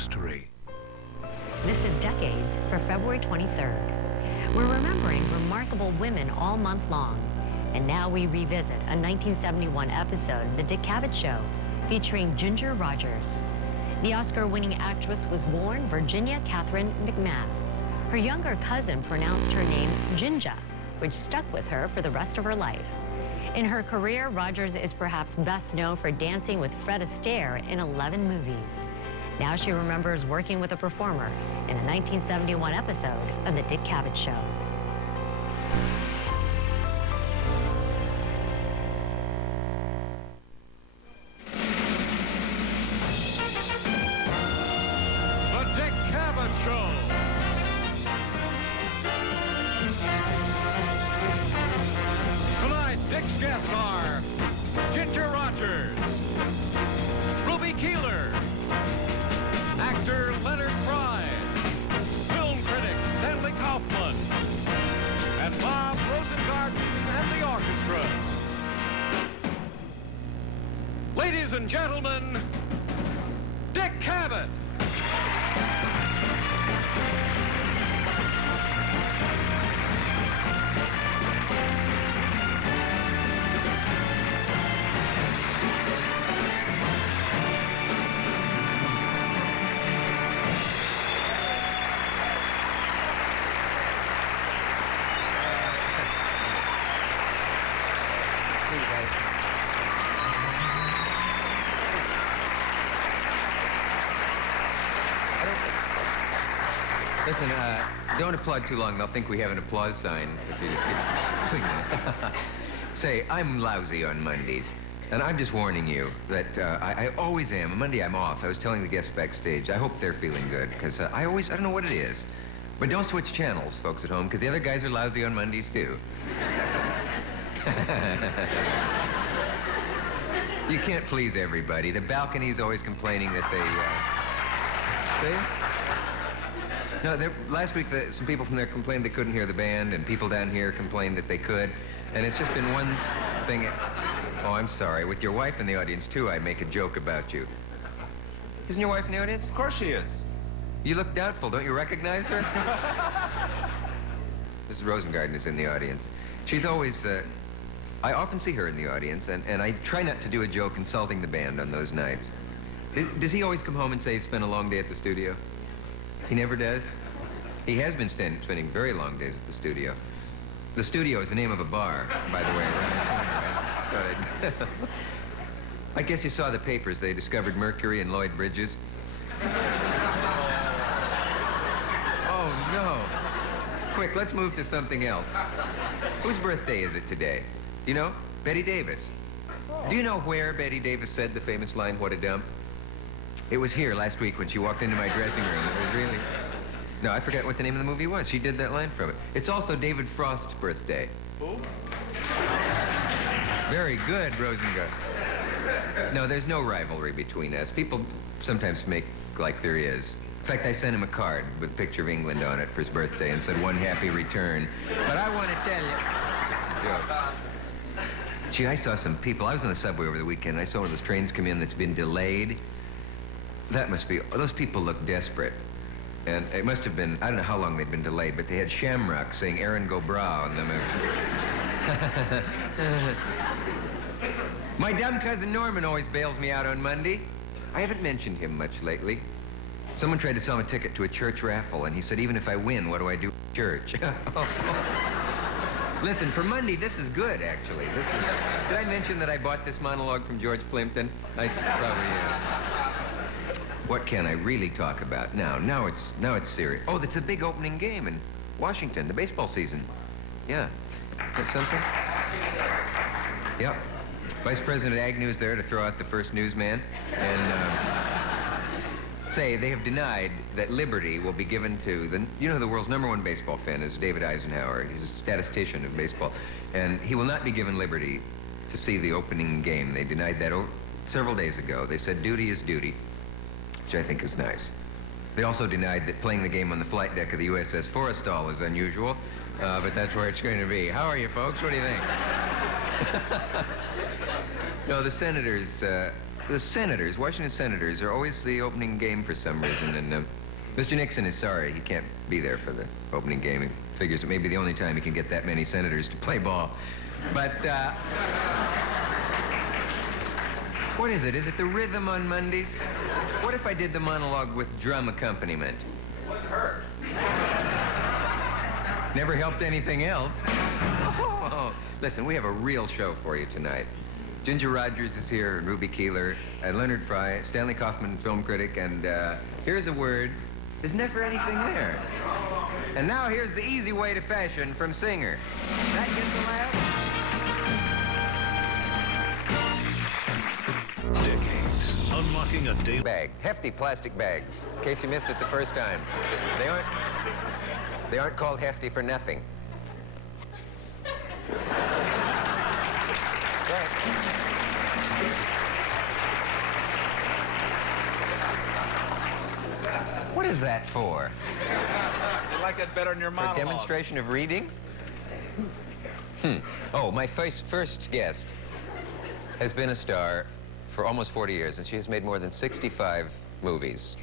history. This is Decades for February 23rd. We're remembering remarkable women all month long. And now we revisit a 1971 episode of The Dick Cavett Show featuring Ginger Rogers. The Oscar-winning actress was born Virginia Catherine McMath. Her younger cousin pronounced her name Ginja, which stuck with her for the rest of her life. In her career, Rogers is perhaps best known for dancing with Fred Astaire in 11 movies. Now she remembers working with a performer in a 1971 episode of The Dick Cavett Show. The Dick Cavett Show. Tonight, Dick's guests are Ginger Rogers, Ruby Keeler, actor Leonard Fry, film critic Stanley Kaufman, and Bob Rosengarten and the orchestra. Ladies and gentlemen, Dick Cavett. Listen, don't applaud too long. They'll think we have an applause sign. Say, I'm lousy on Mondays. And I'm just warning you that I always am. Monday I'm off. I was telling the guests backstage. I hope they're feeling good, because I don't know what it is. But don't switch channels, folks at home, because the other guys are lousy on Mondays, too. You can't please everybody. The balcony's always complaining that they... See? No, last week some people from there complained they couldn't hear the band, and people down here complained that they could. And it's just been one thing. Oh, I'm sorry. With your wife in the audience, too, I make a joke about you. Isn't your wife in the audience? Of course she is. You look doubtful. Don't you recognize her? Mrs. Rosengarten is in the audience. She's always... I often see her in the audience, and I try not to do a joke insulting the band on those nights. Does he always come home and say he spent a long day at the studio? He never does? He has been spending very long days at the studio. The studio is the name of a bar, by the way. Right? I guess you saw the papers. They discovered mercury in Lloyd Bridges. Oh, no. Quick, let's move to something else. Whose birthday is it today? Do you know? Betty Davis. Do you know where Betty Davis said the famous line, "What a dump"? It was here last week when she walked into my dressing room. It was really... No, I forgot what the name of the movie was. She did that line from it. It's also David Frost's birthday. Who? Very good, Rosengart. No, there's no rivalry between us. People sometimes make like there is. In fact, I sent him a card with a picture of England on it for his birthday and said, "One happy return." But I want to tell you... Joke. Gee, I saw some people. I was on the subway over the weekend. I saw one of those trains come in that's been delayed. That must be... Those people look desperate. And it must have been... I don't know how long they'd been delayed, but they had Shamrock saying "Erin Go Bra" on them. My dumb cousin Norman always bails me out on Monday. I haven't mentioned him much lately. Someone tried to sell him a ticket to a church raffle, and he said, "Even if I win, what do I do at church?" Listen, for Monday, this is good, actually. Did I mention that I bought this monologue from George Plimpton? I probably... What can I really talk about? Now it's serious. Oh, that's a big opening game in Washington, the baseball season. Yeah. Is that something? Yep. Vice President Agnew's there to throw out the first newsman. And say they have denied that liberty will be given to the... You know who the world's #1 baseball fan is? David Eisenhower. He's a statistician of baseball. And he will not be given liberty to see the opening game. They denied that several days ago. They said duty is duty, which I think is nice. They also denied that playing the game on the flight deck of the USS Forrestal is unusual, but that's where it's going to be. How are you, folks? What do you think? No, the senators The Senators, Washington Senators, are always the opening game for some reason, and Mr. Nixon is sorry he can't be there for the opening game. He figures it may be the only time he can get that many senators to play ball. But, what is it? Is it the rhythm on Mondays? What if I did the monologue with drum accompaniment? Wouldn't hurt. Never helped anything else. Oh, listen, we have a real show for you tonight. Ginger Rogers is here, and Ruby Keeler, and Leonard Fry, Stanley Kaufman, film critic, and here's a word. There's never anything there. And now here's the easy way to fashion from Singer. That gets a laugh? Decades. Unlocking a daily Bag. Hefty plastic bags. In case you missed it the first time. They aren't called hefty for nothing. What is that for? You like it better than your monologue. For a demonstration of reading? Oh, my first guest has been a star for almost 40 years, and she has made more than 65 movies.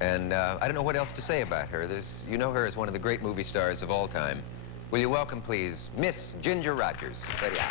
And I don't know what else to say about her. You know her as one of the great movie stars of all time. Will you welcome, please, Miss Ginger Rogers? Ready out.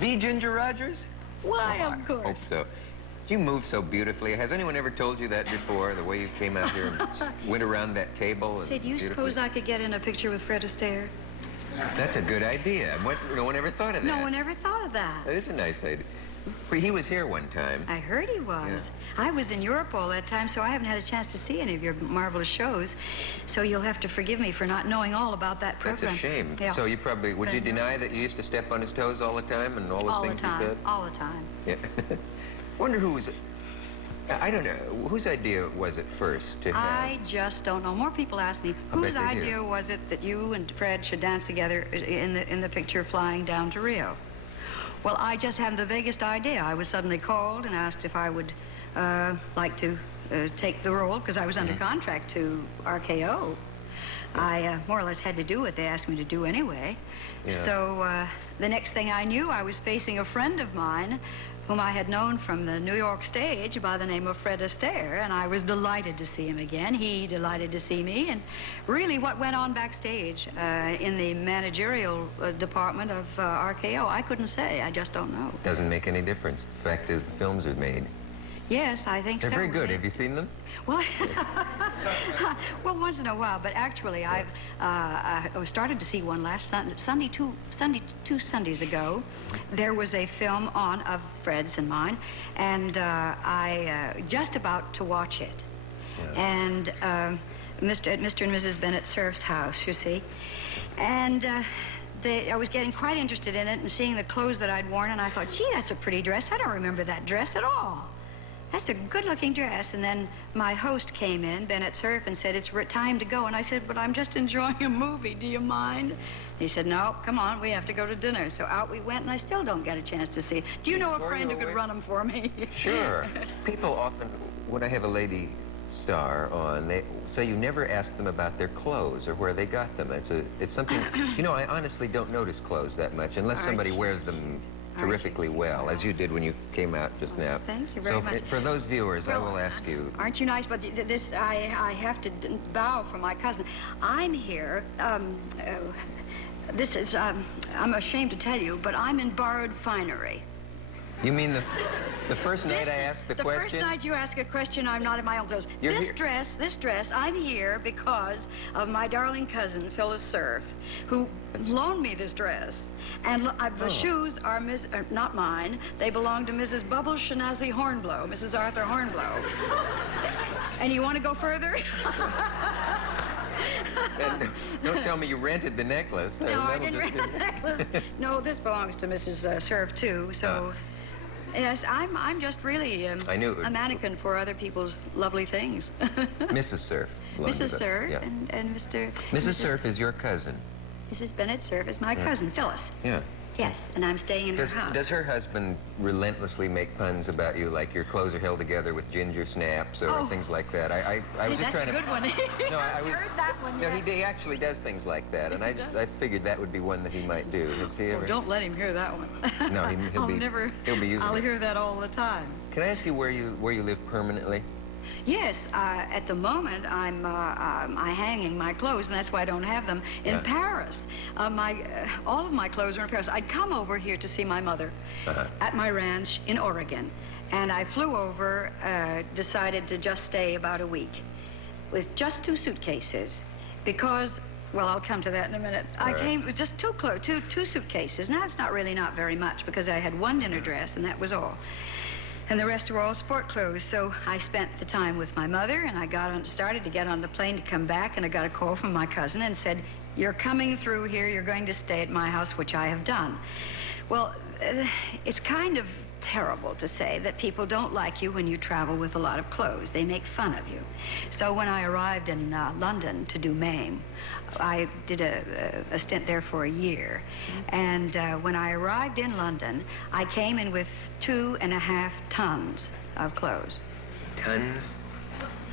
The Ginger Rogers? Why, of I course. hope so. You move so beautifully. Has anyone ever told you that before, the way you came out here and went around that table? Say, do you suppose I could get in a picture with Fred Astaire? That's a good idea. No one ever thought of that. No one ever thought of that. That is a nice idea. Well, he was here one time. I heard he was. Yeah. I was in Europe all that time, so I haven't had a chance to see any of your marvelous shows. So you'll have to forgive me for not knowing all about that program. That's a shame. Yeah. So you probably, would you deny that you used to step on his toes all the time and all those things he said? All the time. Yeah. Wonder who was, I don't know, whose idea was it first to have? I just don't know. More people ask me, I bet whose they do. idea was it that you and Fred should dance together in the picture Flying Down to Rio? Well, I just haven't the vaguest idea. I was suddenly called and asked if I would like to take the role, because I was under contract to RKO. I more or less had to do what they asked me to do anyway. Yeah. So the next thing I knew, I was facing a friend of mine whom I had known from the New York stage by the name of Fred Astaire, and I was delighted to see him again. He delighted to see me, and really what went on backstage in the managerial department of RKO, I couldn't say. I just don't know. Doesn't make any difference. The fact is the films are made. Yes, I think They're so. very good. Have you seen them? Well, well, once in a while, but actually, I started to see one last Sunday, two Sundays ago. There was a film on of Fred's and mine, and I just about to watch it. Yeah. And Mr. and Mrs. Bennett Cerf's house, you see, and I was getting quite interested in it and seeing the clothes that I'd worn, and I thought, gee, that's a pretty dress. I don't remember that dress at all. That's a good-looking dress. And then my host came in, Bennett Cerf, and said, it's time to go. And I said, but I'm just enjoying a movie. Do you mind? And he said, no, come on, we have to go to dinner. So out we went, and I still don't get a chance to see. Do you know a friend who could run them for me? Sure. People often, when I have a lady star on, they say you never ask them about their clothes or where they got them. It's something, you know, I honestly don't notice clothes that much unless somebody wears them terrifically well, as you did when you came out just now. Thank you very much. So for those viewers, I will ask you. Aren't you nice? But this, I have to bow for my cousin. I'm here. This is, I'm ashamed to tell you, but I'm in borrowed finery. You mean the first night I asked the question? The first night you ask a question, I'm not in my own clothes. This dress, I'm here because of my darling cousin, Phyllis Cerf, who loaned me this dress. And the shoes are not mine. They belong to Mrs. Bubbles Shanazi Hornblow, Mrs. Arthur Hornblow. And you want to go further? And don't tell me you rented the necklace. No, I didn't rent the necklace. No, this belongs to Mrs. Cerf, too, so... Yes, I'm just really a mannequin for other people's lovely things. Mrs. Cerf. Mrs. Cerf and Mr. Mrs. Cerf is your cousin. Mrs. Bennett Cerf is my cousin, Phyllis. Yeah. Yes, and I'm staying in her house. Does her husband relentlessly make puns about you, like your clothes are held together with ginger snaps or things like that? I was just trying to... That's a good one. No, I was... heard that one No, yet. he actually does things like that, and I figured that would be one that he might do. Has he ever... Oh, don't let him hear that one. No, he'll be using I'll it. hear that all the time. Can I ask you where you live permanently? Yes, at the moment I'm hanging my clothes, and that's why I don't have them in Paris. All of my clothes are in Paris. I'd come over here to see my mother at my ranch in Oregon, and I flew over, decided to just stay about a week with just 2 suitcases because, well, I'll come to that in a minute. I came with just two suitcases. Now, it's not very much because I had 1 dinner dress, and that was all. And the rest were all sport clothes. So I spent the time with my mother, and I started to get on the plane to come back, and I got a call from my cousin and said, "You're coming through here, you're going to stay at my house," which I have done. Well, it's kind of terrible to say that people don't like you when you travel with a lot of clothes. They make fun of you. So when I arrived in London to do MAME, I did a stint there for a year. And when I arrived in London, I came in with 2.5 tons of clothes. Tons?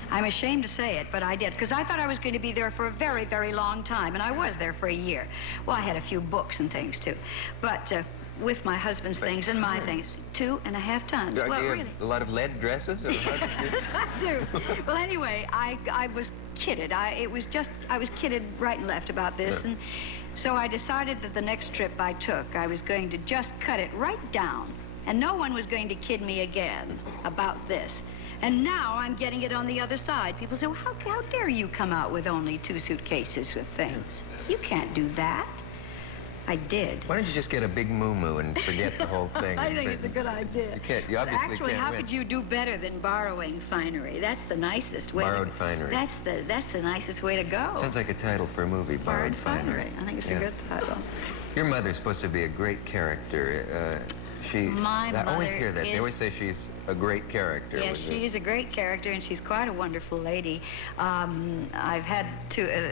I'm ashamed to say it, but I did, because I thought I was going to be there for a very, very long time, and I was there for a year. Well, I had a few books and things, too. But with my husband's things and my things, 2.5 tons. Do Well, you really. have a lot of lead dresses? Or how did you... Yes, I do. Well, anyway, I was kidded. I was kidded right and left about this, and so I decided that the next trip I took, I was going to just cut it right down, and no one was going to kid me again about this. And now I'm getting it on the other side. People say, well, how dare you come out with only 2 suitcases with things? You can't do that. I did. Why don't you just get a big moo-moo and forget the whole thing? I think it's a good idea. You can't. You obviously Actually, can't how win. could you do better than borrowing finery? That's the nicest way. Borrowed finery. That's the nicest way to go. Sounds like a title for a movie, Borrowed Finery. I think it's a good title. Your mother's supposed to be a great character. I always hear that. They always say she's a great character. Yes, she's a great character, and she's quite a wonderful lady. I've had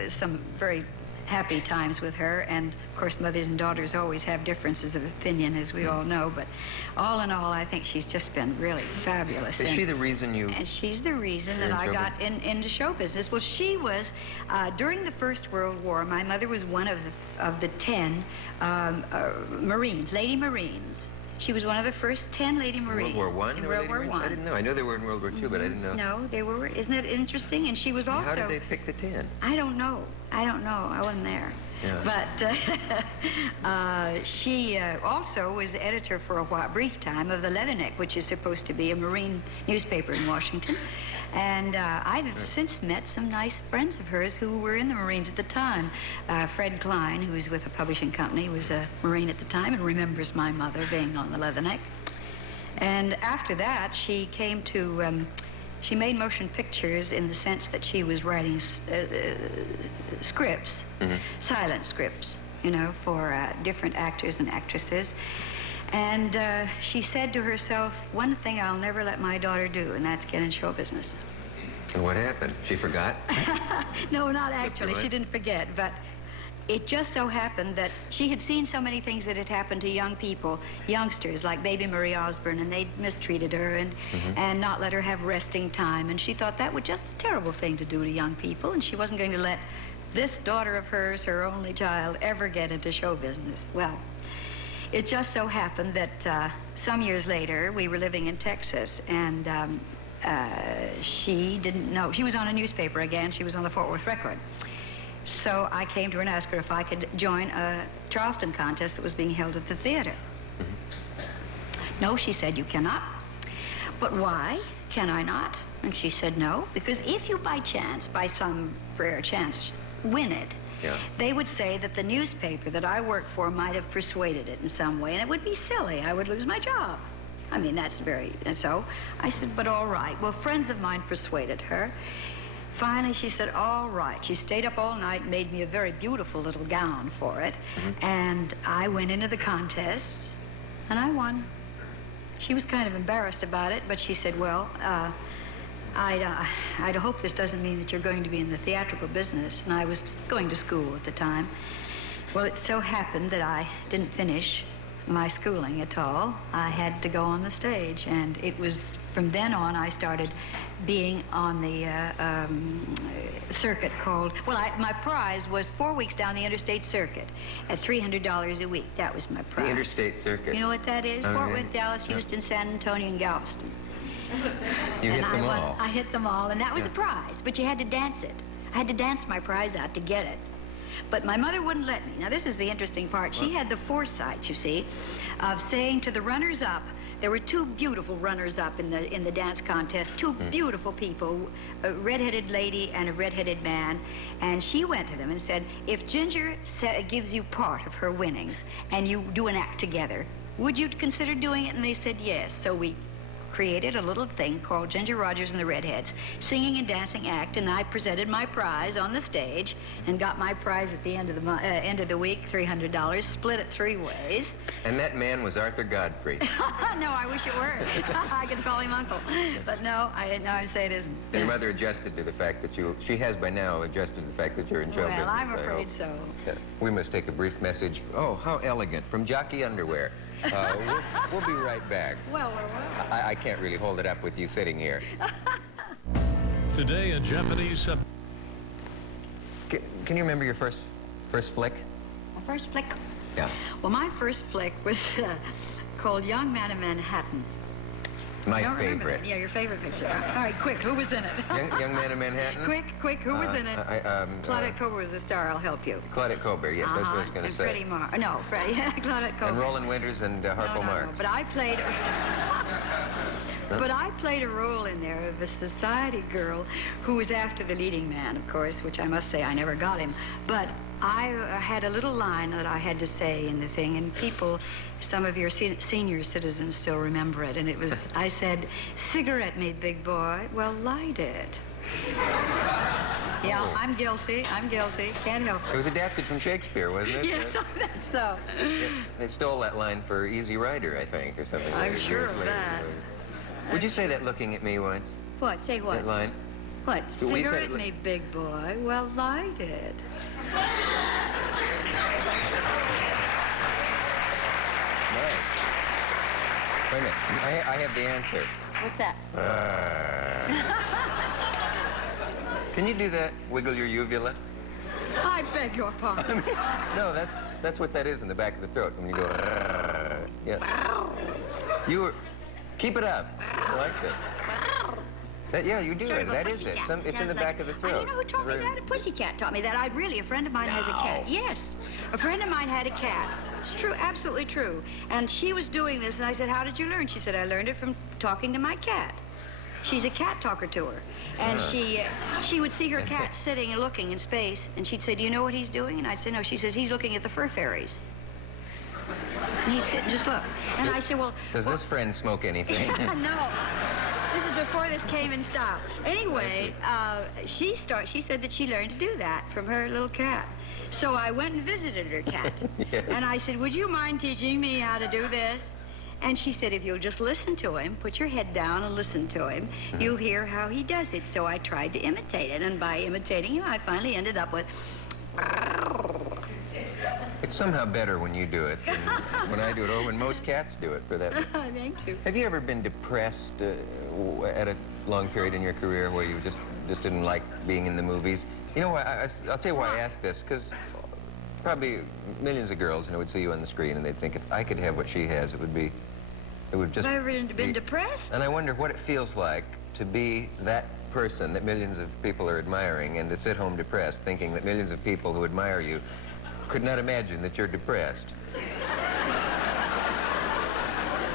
some very happy times with her, and of course mothers and daughters always have differences of opinion, as we all know, but all in all I think she's just been really fabulous. Is she the reason you... And she's the reason that I got into show business. Well, she was, during the First World War, my mother was one of the 10 Marines, Lady Marines. She was one of the first 10 Lady Marines. World War I? In World War I. I didn't know. I know they were in World War II, but I didn't know. No, they were. Isn't that interesting? And she was also... How did they pick the 10? I don't know. I wasn't there. Yeah. But she also was the editor for a brief time of the Leatherneck, which is supposed to be a Marine newspaper in Washington. And I've since met some nice friends of hers who were in the Marines at the time. Fred Klein, who was with a publishing company, was a Marine at the time and remembers my mother being on the Leatherneck. And after that, she came to... she made motion pictures in the sense that she was writing scripts, silent scripts, you know, for different actors and actresses. And she said to herself, one thing I'll never let my daughter do, and that's get in show business. And what happened? She forgot? No, not actually. She didn't forget, but it just so happened that she had seen so many things that had happened to young people, youngsters, like baby Marie Osborne, and they'd mistreated her and not let her have resting time. And she thought that was just a terrible thing to do to young people, and she wasn't going to let this daughter of hers, her only child, ever get into show business. Well, it just so happened that some years later, we were living in Texas, and she didn't know. She was on a newspaper again. She was on the Fort Worth Record. So I came to her and asked her if I could join a Charleston contest that was being held at the theater. No, she said, you cannot. But why can I not? And she said, no, because if you by chance, by some rare chance, win it, they would say that the newspaper that I work for might have persuaded it in some way, and it would be silly. I would lose my job. I mean, that's very... And so I said, but all right. Well, friends of mine persuaded her. Finally, she said, all right. She stayed up all night, made me a very beautiful little gown for it, and I went into the contest, and I won. She was kind of embarrassed about it, but she said, well, I'd hope this doesn't mean that you're going to be in the theatrical business. And I was going to school at the time. Well, it so happened that I didn't finish my schooling at all. I had to go on the stage, and it was from then on I started being on the circuit called, well, my prize was 4 weeks down the interstate circuit at $300 a week. That was my prize. The interstate circuit. You know what that is? Okay. Fort Worth, Dallas, Houston, San Antonio, and Galveston. You hit them all. I hit them all, and that was the prize, but you had to dance it. I had to dance my prize out to get it. But my mother wouldn't let me. Now, this is the interesting part. She had the foresight, you see, of saying to the runners-up, there were two beautiful runners-up in the dance contest, two beautiful people, a red-headed lady and a red-headed man, and she went to them and said, if Ginger gives you part of her winnings and you do an act together, would you consider doing it? And they said yes. So we created a little thing called Ginger Rogers and the Redheads, singing and dancing act, and I presented my prize on the stage and got my prize at the end of the week, $300, split it 3 ways. And that man was Arthur Godfrey. No, I wish it were. I could call him Uncle. But no, I didn't know I'd say it isn't. And your mother adjusted to the fact that she has by now adjusted to the fact that you're in show business. Well, I'm afraid so. Yeah. We must take a brief message. Oh, how elegant. From Jockey Underwear. We'll be right back. Well. I can't really hold it up with you sitting here. Today, a Japanese... Can you remember your first flick? My first flick? Yeah. Well, my first flick was called Young Man in Manhattan. My I don't remember favorite. that. Yeah, your favorite picture. All right, quick, who was in it? Young Man in Manhattan? Quick, who was in it? Claudette Colbert was the star, I'll help you. Claudette Colbert, yes, that's what I was going to say. Freddie Mar. No, Freddie, Claudette Colbert. And Roland Winters and Harpo Marx. No, but I played a role in there of a society girl who was after the leading man, of course, which I must say I never got him. But I had a little line that I had to say in the thing, and people, some of your senior citizens still remember it, and it was, I said, cigarette me, big boy. Well, light it. Yeah, I'm guilty, can't help it. It was adapted from Shakespeare, wasn't it? Yes, I think so. Yeah, they stole that line for Easy Rider, I think, or something. I'm later, sure years of later. that. Would you say that looking at me once? What? Say what? That line? What? We said- Cigarette me, big boy. Well, light it. Nice. Wait a minute. I have the answer. What's that? Can you do that? Wiggle your uvula? I beg your pardon. No, that's what that is in the back of the throat when you go. Yeah. You were. Keep it up. I like that. Yeah, you do Sort it. of a That is it. pussycat. It's in the Sounds back of the throat. I don't know who taught me that. A pussycat taught me that. A friend of mine has a cat. Yes. A friend of mine had a cat. It's true, absolutely true. And she was doing this, and I said, how did you learn? She said, I learned it from talking to my cat. She's a cat talker to her. And she would see her cat sitting and looking in space, and she'd say, do you know what he's doing? And I'd say, no. She says, he's looking at the fur fairies. And he's sitting, just look. And I said, well... Does this friend smoke anything? No. This is before this came in style. Anyway, she said that she learned to do that from her little cat. So I went and visited her cat. Yes. And I said, would you mind teaching me how to do this? And she said, if you'll just listen to him, put your head down and listen to him, you'll hear how he does it. So I tried to imitate it. And by imitating him, I finally ended up with... It's somehow better when you do it than when I do it, or when most cats do it, for that matter. Thank you. Have you ever been depressed at a long period in your career where you just didn't like being in the movies? You know, I'll tell you why I ask this, because probably millions of girls, would see you on the screen and they'd think, if I could have what she has, it would just... Have I ever been depressed? And I wonder what it feels like to be that person that millions of people are admiring and to sit home depressed, thinking that millions of people who admire you could not imagine that you're depressed.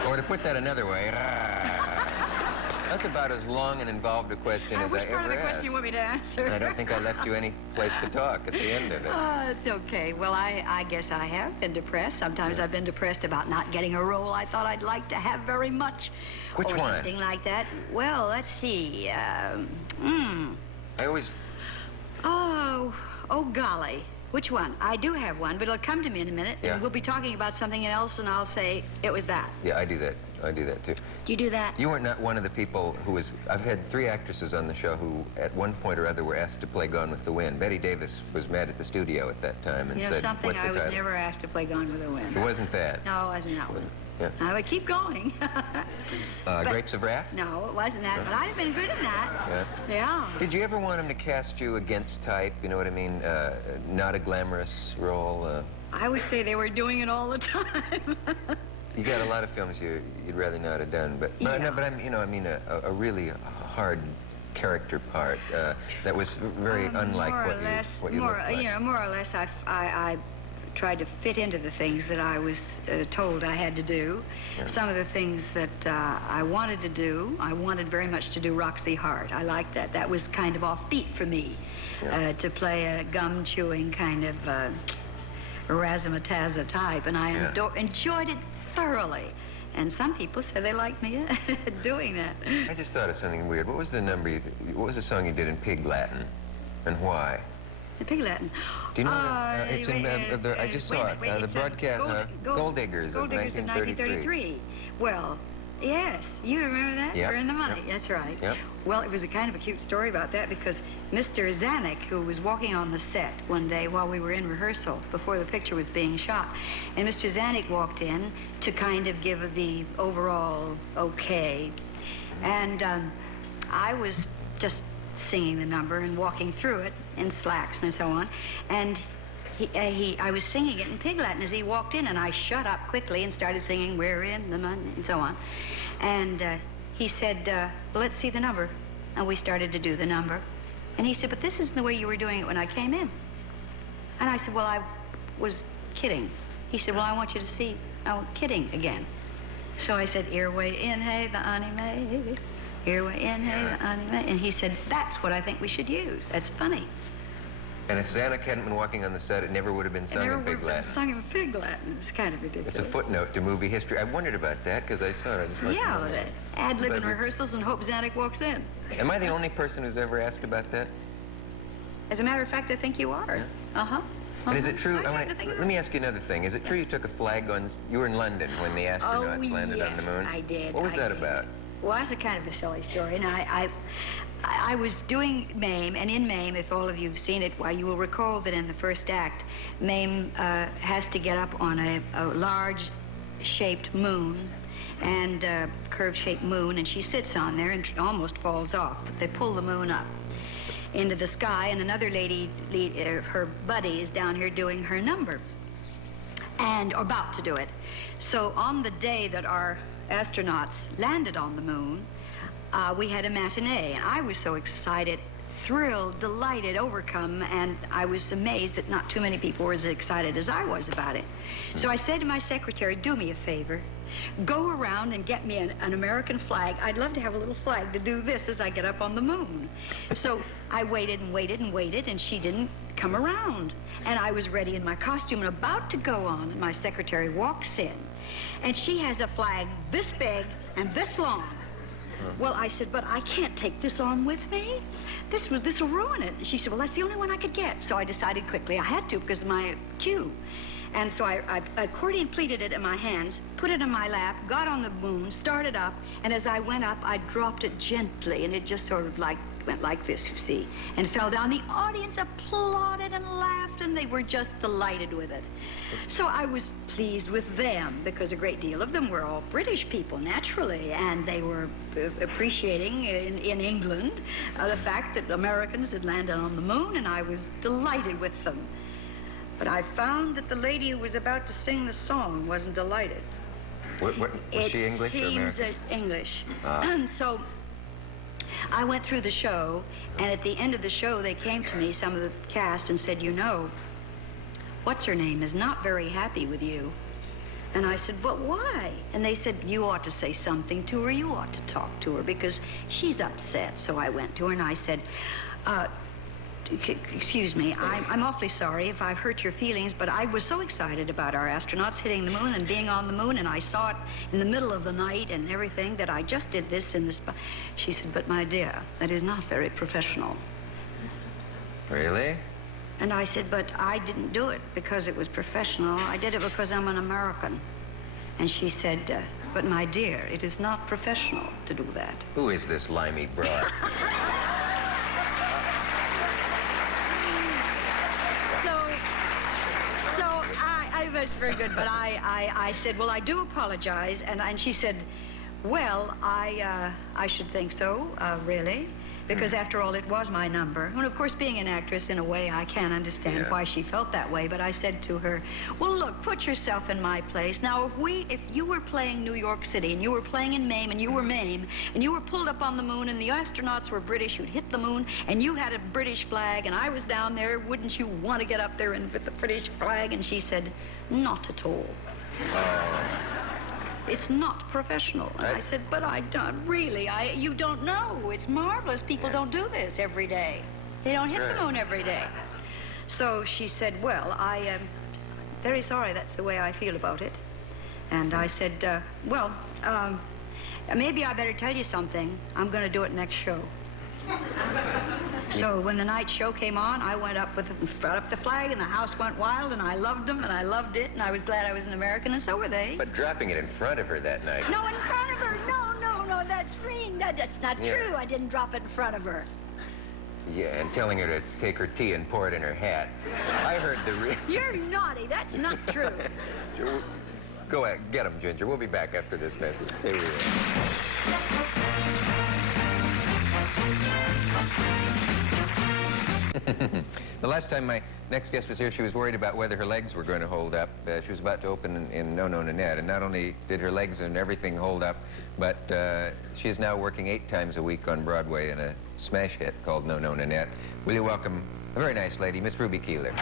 Or to put that another way, that's about as long and involved a question as I ever asked. Which part of the question you want me to answer? I don't think I left you any place to talk at the end of it. Oh, it's okay. Well, I guess I have been depressed. Sometimes I've been depressed about not getting a role I thought I'd like to have very much. Which or one? Something like that. Well, let's see. I always... Oh, golly. Which one? I do have one, but it'll come to me in a minute. Yeah. And we'll be talking about something else, and I'll say it was that. Yeah, I do that I do that too. Do you do that? You weren't not one of the people who was... I've had 3 actresses on the show who, at one point or other, were asked to play Gone with the Wind. Betty Davis was mad at the studio at that time and You know said, something? "What's the I was title?" never asked to play Gone with the Wind. It wasn't that. No, it wasn't that one. Yeah. I would keep going. But- Grapes of Wrath? No, it wasn't that, but I'd have been good in that. Yeah. Yeah. Did you ever want him to cast you against type? You know what I mean? Not a glamorous role? I would say they were doing it all the time. You got a lot of films you'd rather not have done, but Yeah. no, but I'm, you know, I mean a really hard character part that was very unlike what you looked like. You know, more or less, I tried to fit into the things that I was told I had to do. Yeah. Some of the things that I wanted to do, I wanted very much to do Roxy Hart. I liked that. That was kind of offbeat for me, Yeah. to play a gum-chewing kind of razzmatazz type, and I Yeah. enjoyed it thoroughly. And some people said they liked me doing that. I just thought of something weird. What was the what was the song you did in Pig Latin, and why? The Pig Latin. Do you know it's in I just saw it. The broadcast, Gold Diggers of 1933. Well, yes, you remember that? Yep. Earn the Money, Yep. that's right. Yep. Well, it was a kind of a cute story about that because Mr. Zanuck, who was walking on the set one day while we were in rehearsal before the picture was being shot, and Mr. Zanuck walked in to kind of give the overall okay. And I was just singing the number and walking through it in slacks and so on. And I was singing it in Pig Latin as he walked in, and I shut up quickly and started singing "We're in the Money" and so on. And he said, well, let's see the number. And we started to do the number. And he said, but this isn't the way you were doing it when I came in. And I said, well, I was kidding. He said, well, I want you to see I'm kidding again. So I said, earway in, hey, the anime. Earway in, hey, the anime. And he said, that's what I think we should use. That's funny. And if Zanuck hadn't been walking on the set, it never would have been sung in Pig Latin. Sung in Pig Latin. It's kind of ridiculous. It's a footnote to movie history. I wondered about that because I saw it. I just wanted to know Yeah, that. ad-lib in But- rehearsals and hope Zanuck walks in. Am I the only person who's ever asked about that? As a matter of fact, I think you are. Yeah. Uh-huh. And is it true? Let Let me ask you another thing. Is it true you took a flag on... You were in London when the astronauts landed on the moon? I did. What was I that did. about? Well, that's a kind of a silly story. And I was doing Mame, and in Mame, if all of you have seen it, well, you will recall that in the first act, Mame has to get up on a large-shaped moon, and curve-shaped moon, and she sits on there and almost falls off, but they pull the moon up into the sky, and another lady, her buddy, is down here doing her number, and or about to do it. So on the day that our astronauts landed on the moon, we had a matinee, and I was so excited, thrilled, delighted, overcome, and I was amazed that not too many people were as excited as I was about it. So I said to my secretary, do me a favor, go around and get me an American flag. I'd love to have a little flag to do this as I get up on the moon. So I waited and waited and waited, and she didn't come around. And I was ready in my costume and about to go on, and my secretary walks in, and she has a flag this big and this long. Well, I said, but I can't take this on with me. This will ruin it. And she said, well, that's the only one I could get. So I decided quickly I had to because of my cue. And so I accordion pleated it in my hands, put it in my lap, got on the moon, started up, and as I went up, I dropped it gently, and it just sort of went like this, you see, and fell down. The audience applauded and laughed, and they were just delighted with it. So I was pleased with them because a great deal of them were all British people, naturally, and they were appreciating in England the fact that Americans had landed on the moon, and I was delighted with them. But I found that the lady who was about to sing the song wasn't delighted. Was she English or American? It seems English. So I went through the show, and at the end of the show, they came to me, some of the cast, and said, you know, what's-her-name is not very happy with you. And I said, but why? And they said, you ought to say something to her. You ought to talk to her because she's upset. So I went to her, and I said, excuse me, I'm awfully sorry if I've hurt your feelings, but I was so excited about our astronauts hitting the moon and being on the moon, and I saw it in the middle of the night and everything, that I just did this in the spot. She said, but my dear, that is not very professional. Really? And I said, but I didn't do it because it was professional. I did it because I'm an American. And she said, But, my dear, it is not professional to do that. Who is this limey broad? That's very good, but I said, well, I do apologize, and she said, well, I should think so, really, because after all, it was my number. And of course, being an actress, in a way, I can understand why she felt that way, but I said to her, well, look, put yourself in my place. Now, if you were playing New York City, and you were playing in Mame, and you were Mame, and you were pulled up on the moon, and the astronauts were British, you'd hit the moon, and you had a British flag, and I was down there, wouldn't you want to get up there and with the British flag? And she said, not at all. It's not professional. And I said, but I don't really. You don't know. It's marvelous. People don't do this every day. They don't hit the moon every day. So she said, well, I am very sorry. That's the way I feel about it. And I said, well, maybe I better tell you something. I'm going to do it next show. So when the night show came on, I went up brought up the flag, and the house went wild, and I loved them, and I loved it, and I was glad I was an American, and so were they. But dropping it in front of her that night. No, in front of her. No, that's freeing. That's not true. I didn't drop it in front of her. Yeah, and telling her to take her tea and pour it in her hat. I heard the You're naughty. That's not true. Go ahead, get him, Ginger. We'll be back after this message. Stay with us. The last time my next guest was here, she was worried about whether her legs were going to hold up. She was about to open in No, No, Nanette, and not only did her legs and everything hold up, but she is now working 8 times a week on Broadway in a smash hit called No, No, Nanette. Will you welcome a very nice lady, Miss Ruby Keeler.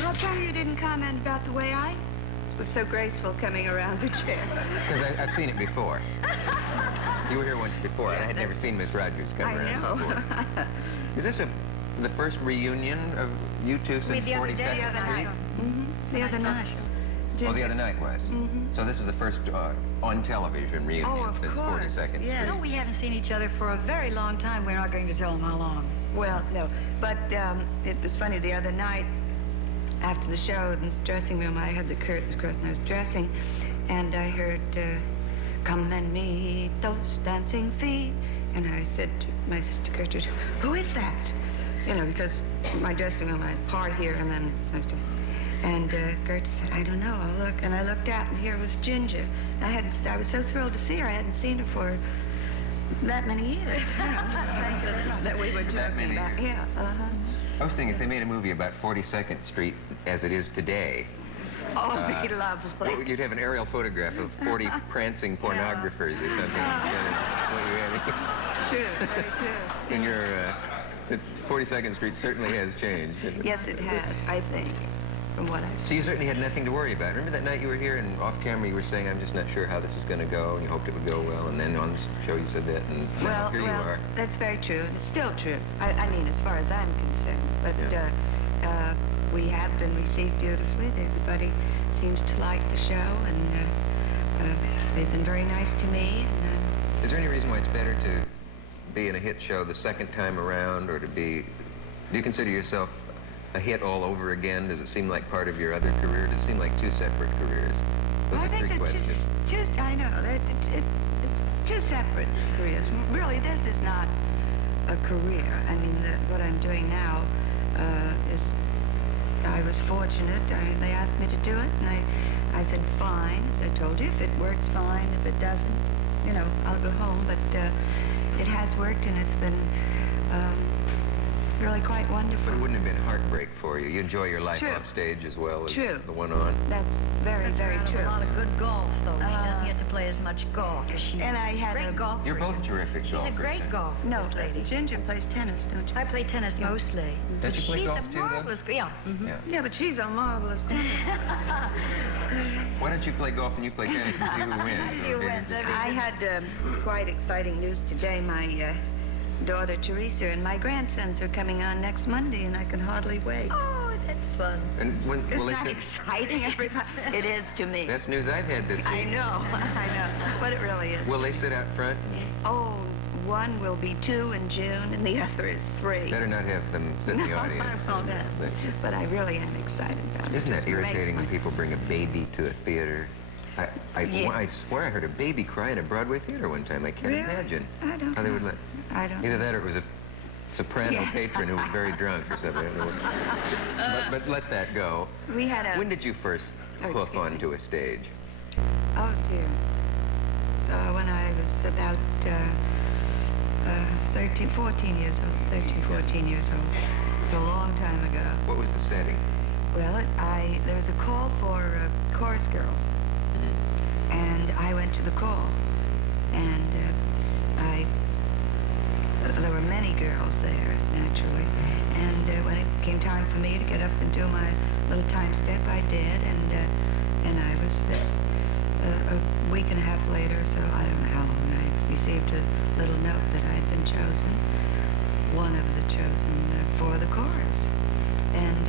How come you didn't comment about the way I was so graceful coming around the chair? Because I've seen it before. You were here once before. I had never seen Miss Rogers come around before. Is this the first reunion of you two since 42nd Street? The other night. Oh, the other night was. So this is the first on television reunion since 42nd Street. No, we haven't seen each other for a very long time. We're not going to tell them how long. Well, no. But it was funny, the other night, after the show in the dressing room, I had the curtains closed and I was dressing, and I heard, come and meet those dancing feet. And I said to my sister Gertrude, who is that? You know, because my dressing room, I had part here, and then I was dressing. And Gertrude said, I don't know, I'll look. And I looked out, and here was Ginger. I was so thrilled to see her. I hadn't seen her for that many years, you know, that we were talking about. Yeah, I was thinking if they made a movie about 42nd Street as it is today, oh, it'd be lovely. You'd have an aerial photograph of 40 prancing pornographers or something instead of what you have. True, very true. And your 42nd Street certainly has changed. Yes, it has, I think, from what I've So seen. you certainly had nothing to worry about. Remember that night you were here and off camera you were saying, I'm just not sure how this is going to go, and you hoped it would go well, and then on the show you said that, and now here you are. That's very true. It's still true. I mean, as far as I'm concerned. But we have been received beautifully. Everybody seems to like the show, and they've been very nice to me. And, is there any reason why it's better to be in a hit show the second time around, or do you consider yourself a hit all over again? Does it seem like part of your other career? Does it seem like 2 separate careers? Those I are think 3 they're questions. I know. It's 2 separate careers. Really, this is not a career. I mean, what I'm doing now is, I was fortunate. They asked me to do it, and I said, fine. As I told you, if it works, fine. If it doesn't, you know, I'll go home. But it has worked, and it's been really quite wonderful. But it wouldn't have been heartbreak for you. You enjoy your life True. off stage as well as True. the one on. That's very, very true. A lot of good golf, though. She doesn't get to play as much golf as she And I had great a- golfer. You're both terrific She's golfers. a great golfer, No, this lady. Ginger plays tennis, don't you? I play tennis mostly. Don't you play She's golf a too, though? marvelous, yeah. Yeah. Yeah, but she's a marvelous tennis. Why don't you play golf and you play tennis and see who wins? You win. I had quite exciting news today. My daughter Teresa and my grandsons are coming on next Monday, and I can hardly wait. Oh, It's fun. And when will Isn't they that sit? exciting, everybody? It is to me. Best news I've had this week. I know, but it really is. Will they sit out front? Oh, one will be 2 in June, and the other is 3. Better not have them sit in the audience. I won't. But I really am excited about it. Isn't that It just makes irritating when my- people bring a baby to a theater? I Yes. swear I heard a baby cry in a Broadway theater one time. I can't Really? imagine I don't how they would know. let. I don't Either know. that or it was a soprano Yeah. patron who was very drunk or something. I don't know what. But let that go. We had a... When did you first Oh, hoof excuse me. onto a stage? Oh, dear. When I was about 14 years old. It's a long time ago. What was the setting? Well, there was a call for chorus girls, and I went to the call, and there were many girls there, naturally, and when it came time for me to get up and do my little time step, I did, and I was a week and a half later, so I don't know how long, I received a little note that I had been chosen, one of the chosen for the chorus, and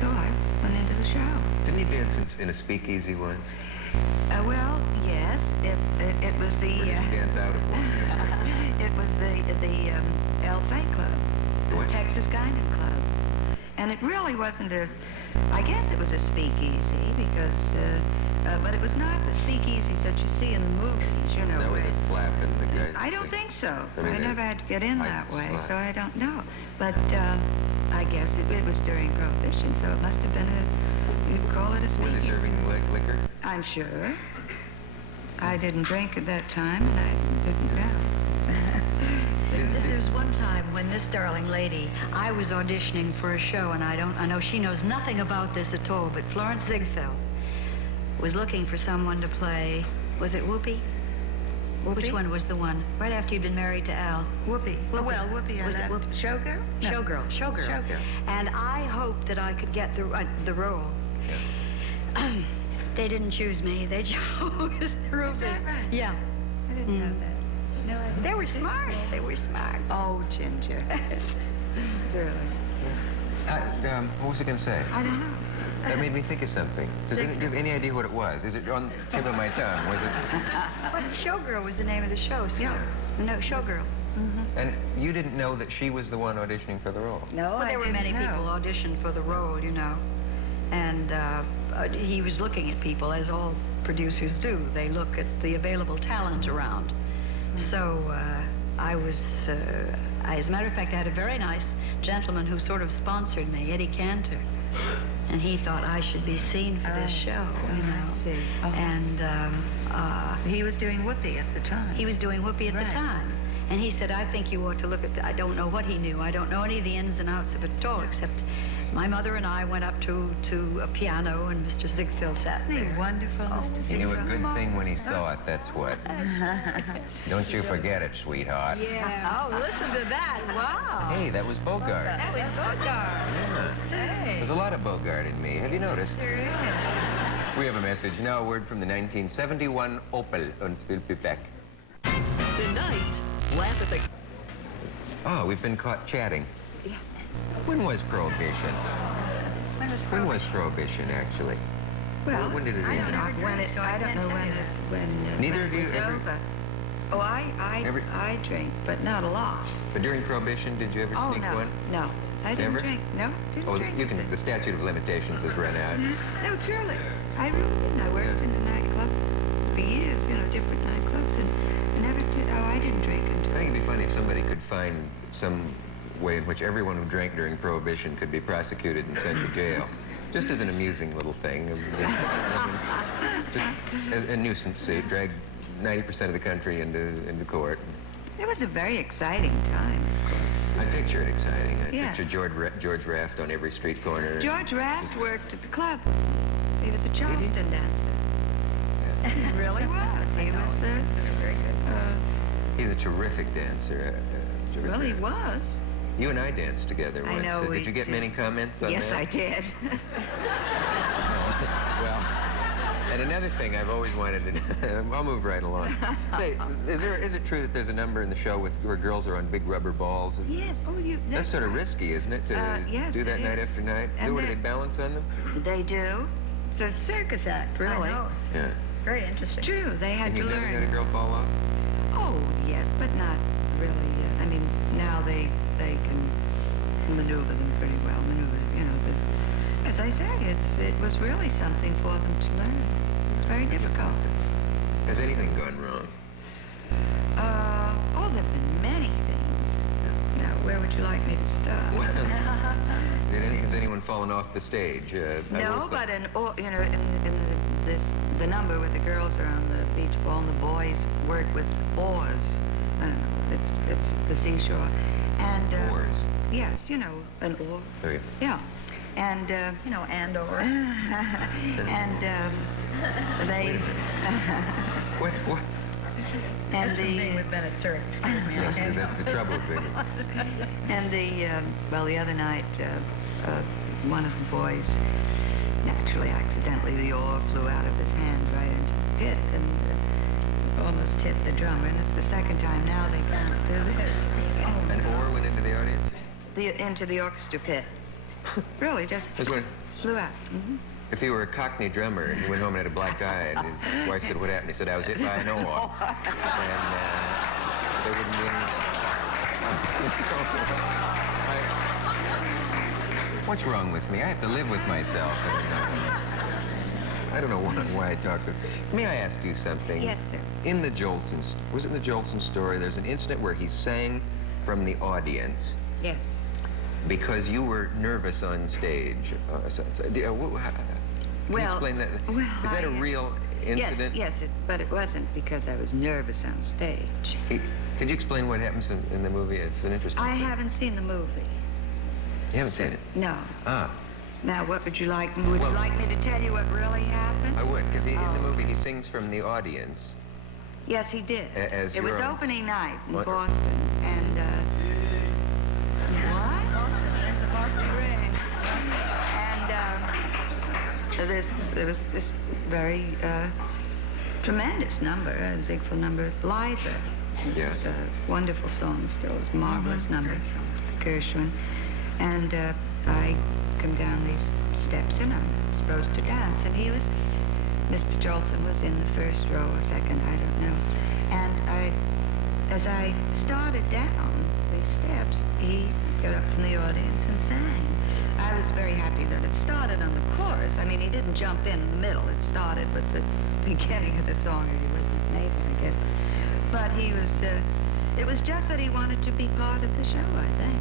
so I went into the show. Didn't you dance in a speakeasy once? Well, yes, it was the Or did you dance out of one? it was the LFA Club, What? Texas Guinan Club, and it really wasn't I guess it was a speakeasy because, but it was not the speakeasies that you see in the movies, you know. That was where- the flap and the guys. I don't think so. I mean, I never had to get in I that way, slap. so I don't know. But I guess it was during Prohibition, so it must have been you'd call it a Were speakeasy. they serving liquor? I'm sure. I didn't drink at that time, and I didn't know. There's one time when this darling lady, I was auditioning for a show, and I know she knows nothing about this at all, but Florence Ziegfeld was looking for someone to play, was it Whoopi? Which Whoopi? one was the one? Right after you'd been married to Al. Whoopi. Whoopi. Well, Whoopi, I Was it left. Whoopi? Showgirl? No. Showgirl. Showgirl. And I hoped that I could get the role. Yeah. They didn't choose me. They chose Ruby. Is that right? Yeah. I didn't know that. No, I didn't They were think smart. so. They were smart. Oh, Ginger. Really? What was I going to say? I don't know. That made me think of something. Do you have any idea what it was? Is it on the tip of my tongue? Was it? But Showgirl was the name of the show. So Yeah. No, Showgirl. And you didn't know that she was the one auditioning for the role? No, Well, I there were didn't many know. people auditioned for the role, you know. And he was looking at people, as all producers do. They look at the available talent around. So I was, as a matter of fact, I had a very nice gentleman who sort of sponsored me, Eddie Cantor. And he thought I should be seen for this show, you know. I see. Oh. And He was doing Whoopi at the time. he was doing Whoopi at Right. the time. And he said, I think you ought to look at I don't know what he knew. I don't know any of the ins and outs of it at all, except my mother and I went up to a piano, and Mr. Ziegfeld sat Isn't he there. wonderful, Mr. He Ziegfeld? knew a good thing when he saw it, that's what. Don't you forget it, sweetheart. Yeah. Oh, listen to that. Wow. Hey, that was Bogart. That was Bogart. Yeah. Hey. There's a lot of Bogart in me. Have you noticed? There is. We have a message now, a word from the 1971 Opel, und will be back. Tonight, laugh at the... Oh, we've been caught chatting. Yeah. When was Prohibition? When was When was Prohibition, actually? Well, When did it I end? don't know. when it, So I I don't can't know tell when you it Neither when of it you was ever- over. Oh, I drink, but not a lot. But during Prohibition, did you ever Oh sneak no, one? no, I didn't Never? drink. No, didn't Oh, drink. you can. The statute of limitations has run out. No, truly, I really didn't. I worked in a nightclub for years, you know, different nightclubs, and I never did. Oh, I didn't drink I until. think it'd be funny if somebody could find some way in which everyone who drank during Prohibition could be prosecuted and sent to jail. Just as an amusing little thing. Just as a nuisance suit, drag 90% of the country into court. It was a very exciting time, of course. I picture it exciting. I Yes. picture George Raft on every street corner. George Raft worked at the club. He was a Charleston dancer. He really was. He was the. He's a terrific dancer. George Well, he Raft. was. You and I danced together I once. know we Did you get did. many comments on Yes, that? I did. Well, at And another thing I've always wanted to... I'll move right along. Say, is it true that there's a number in the show where girls are on big rubber balls? Yes. Oh, That's sort of risky, isn't it, to yes, do that it night is. after night? And What, do they balance on them? They do. It's a circus act, really. I know. Yeah. Very interesting. It's true. They had And to you never learn. had a girl fall off? Oh, yes, but not really. I mean, now they can maneuver them pretty well. As I say, it was really something for them to learn. It's very difficult. Has anything gone wrong? There have been many things. Now, where would you like me to start? Has anyone fallen off the stage? No, but in the number where the girls are on the beach ball and the boys work with oars. I don't know. It's the seashore, and Oars? yes, an oar. Oh, yeah. Yeah, and and or. and they What? and That's from being with Bennett Cerf, excuse me. Yes, that's the trouble, baby. And the other night, one of the boys, naturally, accidentally, the oar flew out of his hand right into the pit and almost hit the drummer. And it's the second time now they can't do this. An oar went into the audience? Into the orchestra pit. Really, just That's what- flew out. Mm-hmm. If he were a Cockney drummer and he went home and had a black eye, and his wife said, "What happened?" He said, "I was hit by an oar." And there wouldn't be any... What's wrong with me? I have to live with myself. I don't know why I talk to... May I ask you something? Yes, sir. In the Jolsons, was it in the Jolson story, there's an incident where he sang from the audience Yes. because you were nervous on stage. Can you explain that? Is that a real incident? Yes, but it wasn't because I was nervous on stage. Could you explain what happens in the movie? It's an interesting I thing. haven't seen the movie. You haven't seen it? No. Ah, Now, what would you like? Would you like me to tell you what really happened? I would, because in the movie he sings from the audience. Yes, he did. As it was you're on opening night in what? Boston, and what? Boston, there's the Boston ring. And there was this very tremendous number, a Ziegfeld number, Liza. It was Yeah. a wonderful song, still, it was a marvelous number, Gershwin. And I come down these steps, and I'm supposed to dance, and Mr. Jolson was in the first row or second, I don't know. And as I started down these steps, he got up from the audience and sang. I was very happy that it started on the chorus. I mean, he didn't jump in the middle. It started with the beginning of the song, or you wouldn't have made it, I guess. But it was just that he wanted to be part of the show, I think.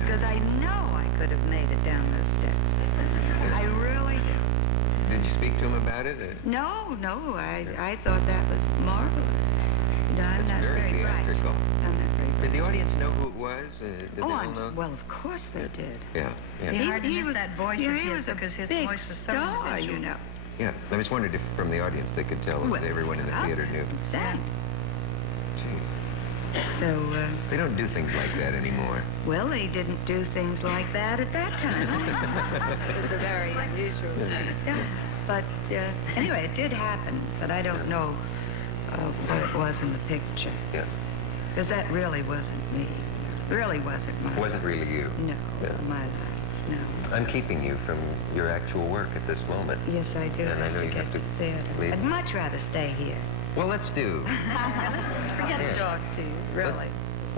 Because I know I could have made it down those steps. I really do. Did you speak to him about it? No, I thought that was marvelous. No, I'm It's not very theatrical. bright. I'm not very bright. Did the audience know who it was? Did they all know? Well, of course they did. Yeah. It'd be hard to miss that voice you know, of he his was a because his big voice was so star, individual. you know. Yeah. I just wondered if from the audience they could tell if everyone in the theater knew. Sang. Gee, So, they don't do things like that anymore. well, they didn't do things like that at that time. It was a very unusual thing. Yeah. But anyway, it did happen, but I don't know what it was in the picture. Yeah. Because that really wasn't me. Really wasn't my It wasn't really you. No, Yeah. my life, no. I'm keeping you from your actual work at this moment. Yes, I do And I have know to you get have to to theater. leave. I'd much rather stay here. Well, let's do. Forget Yes. to talk to you, really.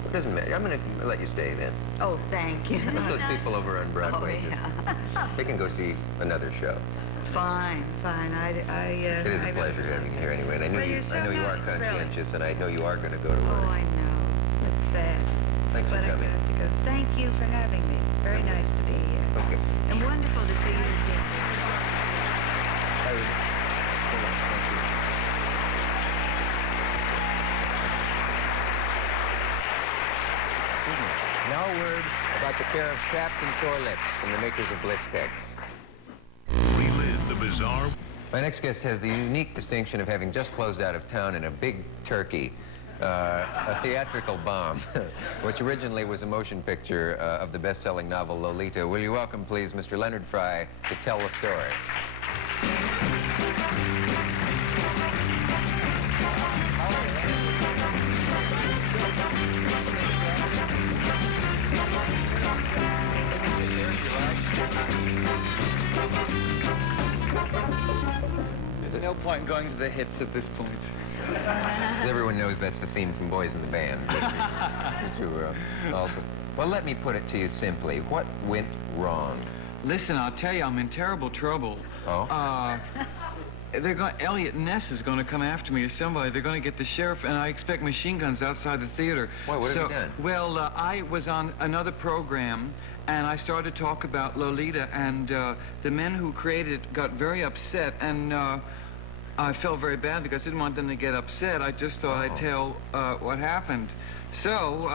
It doesn't matter. I'm going to let you stay then. Oh, thank you. Let those people over on Broadway. Oh, yeah. They can go see another show. Fine. It is a pleasure having you here anyway. And I know Well, you. you're so I know you are nice, really. conscientious, and I know you are going to go to Oh, work. I know. It's sad. Thanks for But I coming. have to go. Thank you for having me. Very nice to be here. Okay. And wonderful to see you, Jim. Now a word about the care of chapped and sore lips from the makers of Blistex. Relive the bizarre. My next guest has the unique distinction of having just closed out of town in a big turkey, a theatrical bomb, which originally was a motion picture of the best-selling novel Lolita. Will you welcome, please, Mr. Leonard Fry to tell the story? it? No point in going to the hits at this point. As everyone knows, that's the theme from Boys in the Band. Also. Well, let me put it to you simply. What went wrong? Listen, I'll tell you, I'm in terrible trouble. Oh? Elliot Ness is going to come after me or somebody. They're going to get the sheriff, and I expect machine guns outside the theater. Why, what have you done? Well, I was on another program, and I started to talk about Lolita, and the men who created it got very upset, and I felt very bad because I didn't want them to get upset. I just thought I'd tell what happened. So,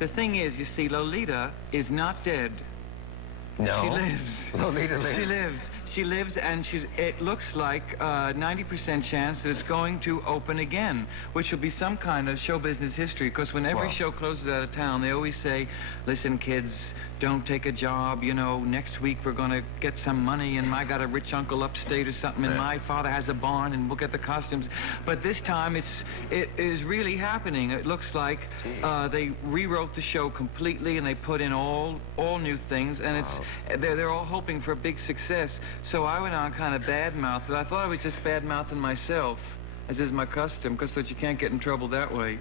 the thing is, you see, Lolita is not dead. No. She lives. Lolita lives. She lives. She lives, and it looks like 90% chance that it's going to open again, which will be some kind of show business history, because when every show closes out of town, they always say, listen, kids, don't take a job, you know, next week we're going to get some money, and I got a rich uncle upstate or something, and my father has a barn, and we'll get the costumes. But this time, it is really happening. It looks like they rewrote the show completely, and they put in all new things, and they're all hoping for a big success. So I went on kind of bad-mouthed. I thought I was just bad-mouthing myself, as is my custom, because that you can't get in trouble that way.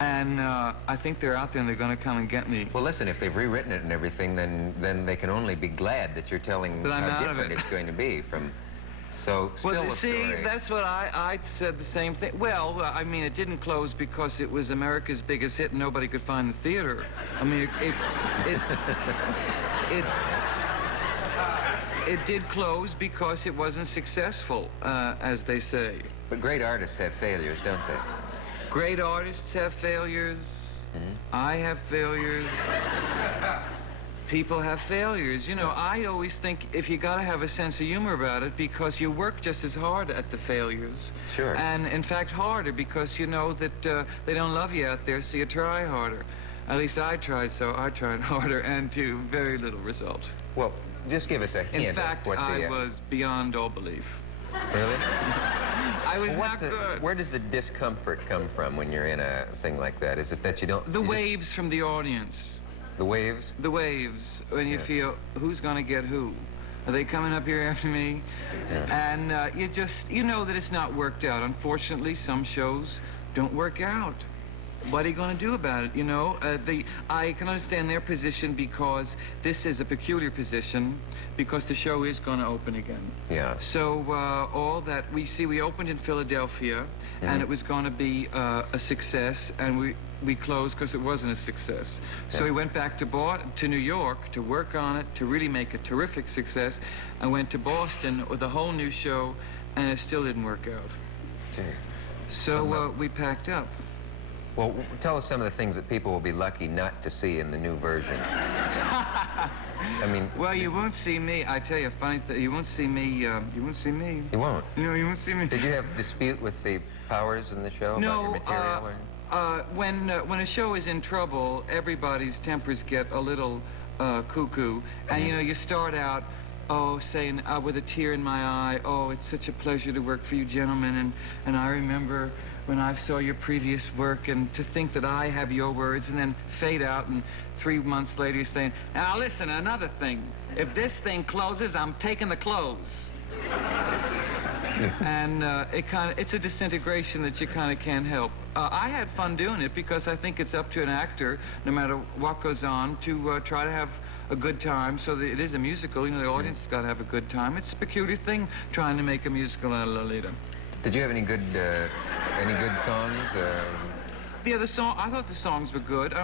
And I think they're out there and they're going to come and get me. Well, listen, if they've rewritten it and everything, then they can only be glad that you're telling how different it's going to be from... So, spill the story. See, that's what I said the same thing. Well, I mean, it didn't close because it was America's biggest hit and nobody could find the theater. I mean, it did close because it wasn't successful, as they say. But great artists have failures, don't they? Great artists have failures. I have failures. People have failures. You know, I always think if you got to have a sense of humor about it because you work just as hard at the failures. Sure. And, in fact, harder because you know that they don't love you out there, so you try harder. At least I tried, so I tried harder and to very little result. Well, just give us a hint. In fact, of what I was beyond all belief. Really? I was not good. Where does the discomfort come from when you're in a thing like that? Is it that you don't... The waves from the audience. The waves? The waves, when you feel, who's going to get who? Are they coming up here after me? Yeah. And you know that it's not worked out. Unfortunately, some shows don't work out. What are you going to do about it, you know? I can understand their position because this is a peculiar position because the show is going to open again. Yeah. So all that we opened in Philadelphia, and it was going to be a success, and we closed because it wasn't a success. So we went back to New York to work on it, to really make a terrific success, and went to Boston with a whole new show, and it still didn't work out. Gee. So we packed up. Well, tell us some of the things that people will be lucky not to see in the new version. I mean... Well, you won't see me. I tell you a funny thing. You won't see me. You won't see me. You won't? No, you won't see me. Did you have a dispute with the powers in the show about your material? When a show is in trouble, everybody's tempers get a little cuckoo. And, you know, you start out, saying with a tear in my eye, it's such a pleasure to work for you gentlemen. And I remember when I saw your previous work, and to think that I have your words, and then fade out, and 3 months later you're saying, now listen, another thing, if this thing closes, I'm taking the clothes. And it's a disintegration that you kind of can't help. I had fun doing it because I think it's up to an actor, no matter what goes on, to try to have a good time, so that it is a musical. You know, the audience has got to have a good time. It's a peculiar thing trying to make a musical out of Lolita. Did you have any good songs? Yeah, I thought the songs were good.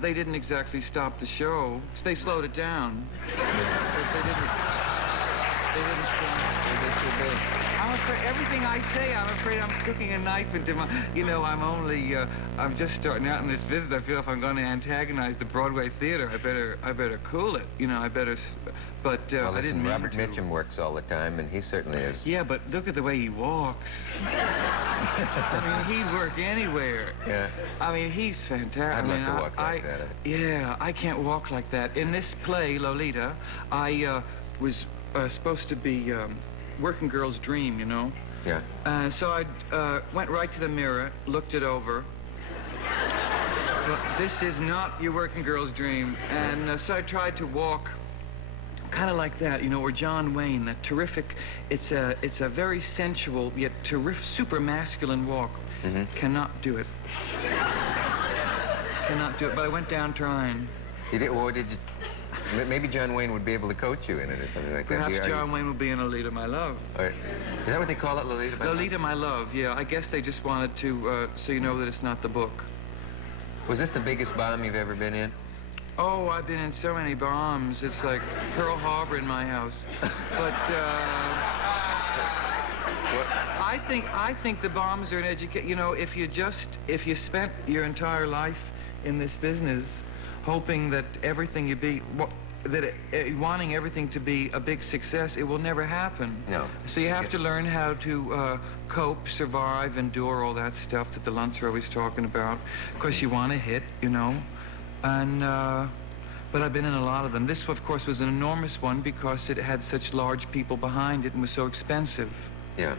They didn't exactly stop the show. They slowed it down. They didn't stop. I'm afraid everything I say, I'm afraid I'm sticking a knife into my... You know, I'm just starting out in this business. I feel if I'm going to antagonize the Broadway theater, I better cool it. You know, I better... But well, listen, I didn't mean Robert to. Mitchum works all the time, and he certainly is... Yeah, but look at the way he walks. I mean, he'd work anywhere. Yeah. I mean, he's fantastic. I'd love to walk like that. Yeah, I can't walk like that. In this play, Lolita, I was supposed to be... working girl's dream, you know? Yeah. So I went right to the mirror, looked it over. Well, this is not your working girl's dream. And so I tried to walk kind of like that, you know, or John Wayne, that terrific, it's a very sensual yet terrific, super masculine walk. Cannot do it. Cannot do it, but I went down trying. You did, or did you, maybe John Wayne would be able to coach you in it or something like that. Perhaps John Wayne would be in Lolita My Love. Is that what they call it, Lolita My Love? Lolita My Love, yeah. I guess they just wanted to, so you know that it's not the book. Was this the biggest bomb you've ever been in? Oh, I've been in so many bombs. It's like Pearl Harbor in my house. But, I think the bombs are an education. You know, if you spent your entire life in this business hoping that everything you be, wanting everything to be a big success, it will never happen. No. So you have to learn how to cope, survive, endure all that stuff that the Lunts are always talking about. Of course, you want to hit, you know. And, but I've been in a lot of them. This, of course, was an enormous one because it had such large people behind it and was so expensive. Yeah.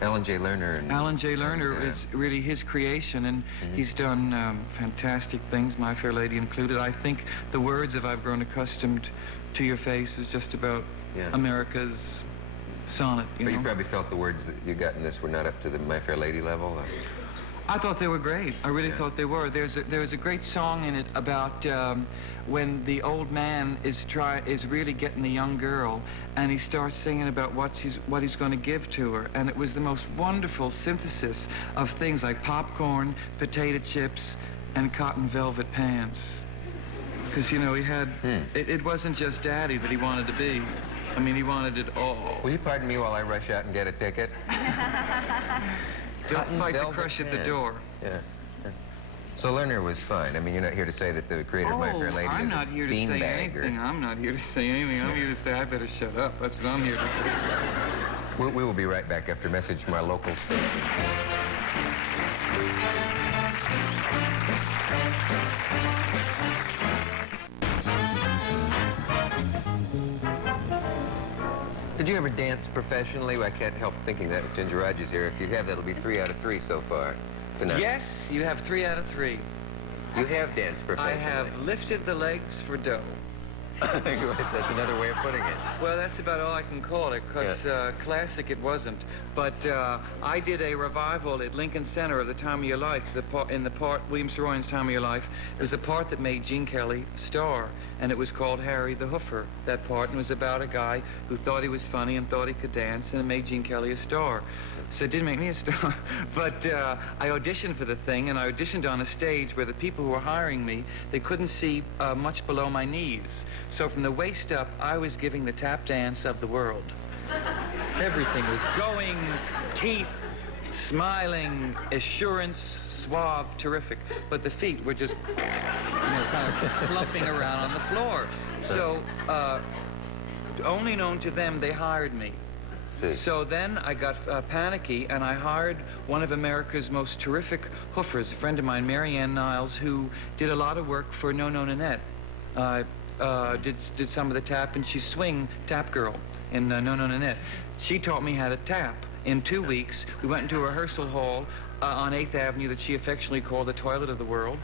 Alan J. Lerner. Alan J. Lerner is really his creation, and he's done fantastic things, My Fair Lady included. I think the words of I've Grown Accustomed to Your Face is just about America's sonnet, you know? But you probably felt the words that you got in this were not up to the My Fair Lady level? I thought they were great. I really thought they were. There's a great song in it about when the old man is really getting the young girl, and he starts singing about what he's going to give to her, and it was the most wonderful synthesis of things like popcorn, potato chips, and cotton velvet pants. Because you know he had it wasn't just Daddy that he wanted to be. I mean, he wanted it all. Will you pardon me while I rush out and get a ticket? Don't fight the crush at the door. Yeah. So Lerner was fine. I mean, you're not here to say that the creator of My Fair Lady is a beanbag. I'm not here to say anything. I'm not here to say anything. I'm here to say I better shut up. That's what I'm here to say. We will be right back after a message from our local station. Did you ever dance professionally? I can't help thinking that with Ginger Rogers here. If you have, that'll be 3 out of 3 so far tonight. Yes, you have 3 out of 3. You have danced professionally. I have lifted the legs for dough. That's another way of putting it. Well, that's about all I can call it, because classic it wasn't. But I did a revival at Lincoln Center of The Time of Your Life. In the part, William Saroyan's Time of Your Life, it was the part that made Gene Kelly a star, and it was called Harry the Hoofer, that part, and it was about a guy who thought he was funny and thought he could dance, and it made Gene Kelly a star. So it didn't make me a star, but I auditioned for the thing, and I auditioned on a stage where the people who were hiring me, they couldn't see much below my knees. So from the waist up, I was giving the tap dance of the world. Everything was going, teeth, smiling, assurance, suave, terrific. But the feet were just, you know, kind of plumping around on the floor. So, only known to them, they hired me. So then I got panicky, and I hired one of America's most terrific hoofers, a friend of mine, Mary Ann Niles, who did a lot of work for No No Nanette. Did some of the tap, and she's swing tap girl in No No Nanette. She taught me how to tap. In 2 weeks, we went into a rehearsal hall on 8th Avenue that she affectionately called the toilet of the world.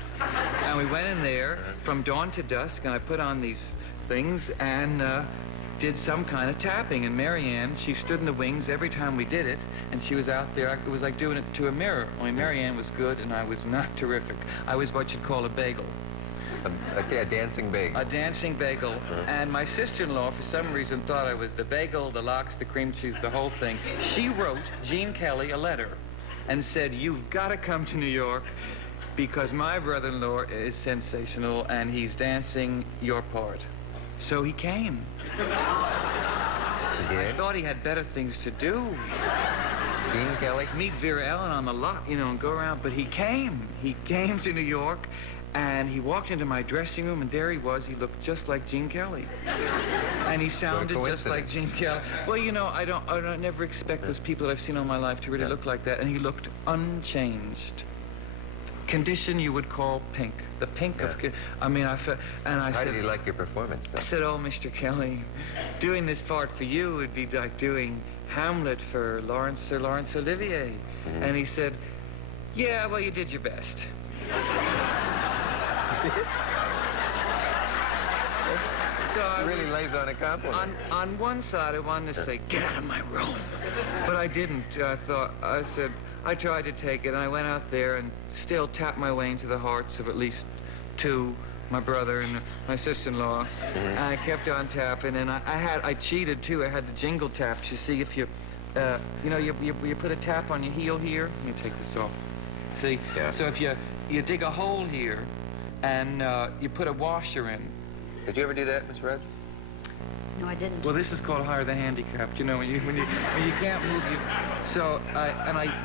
And we went in there from dawn to dusk, and I put on these things and did some kind of tapping. And Mary Ann, she stood in the wings every time we did it, and she was out there. It was like doing it to a mirror. Only Mary Ann was good, and I was not terrific. I was what you'd call a bagel. A dancing bagel. A dancing bagel. And my sister-in-law, for some reason, thought I was the bagel, the lox, the cream cheese, the whole thing. She wrote Gene Kelly a letter and said, "You've got to come to New York because my brother-in-law is sensational and he's dancing your part." So he came. I thought he had better things to do. Gene Kelly? Meet Vera Ellen on the lot, you know, and go around. But he came. He came to New York. And he walked into my dressing room, and there he was. He looked just like Gene Kelly. And he sounded just like Gene Kelly. Well, you know, I never expect those people that I've seen all my life to really look like that. And he looked unchanged. Condition you would call pink. The pink of... I mean, I said... How did you like your performance, though? I said, "Oh, Mr. Kelly, doing this part for you would be like doing Hamlet for Sir Laurence Olivier." And he said, "Yeah, well, you did your best." So I It really was- lays on a compliment. On one side, I wanted to say, get out of my room. But I didn't. I tried to take it, and I went out there and still tapped my way into the hearts of at least two, my brother and my sister-in-law. And I kept on tapping, and I cheated, too. I had the jingle taps. You see, if you, you put a tap on your heel here. Let me take this off. See? Yeah. So if you dig a hole here, and you put a washer in. Did you ever do that, Miss Rogers? No, I didn't. Well, this is called hire the handicapped. You know, when you can't move, so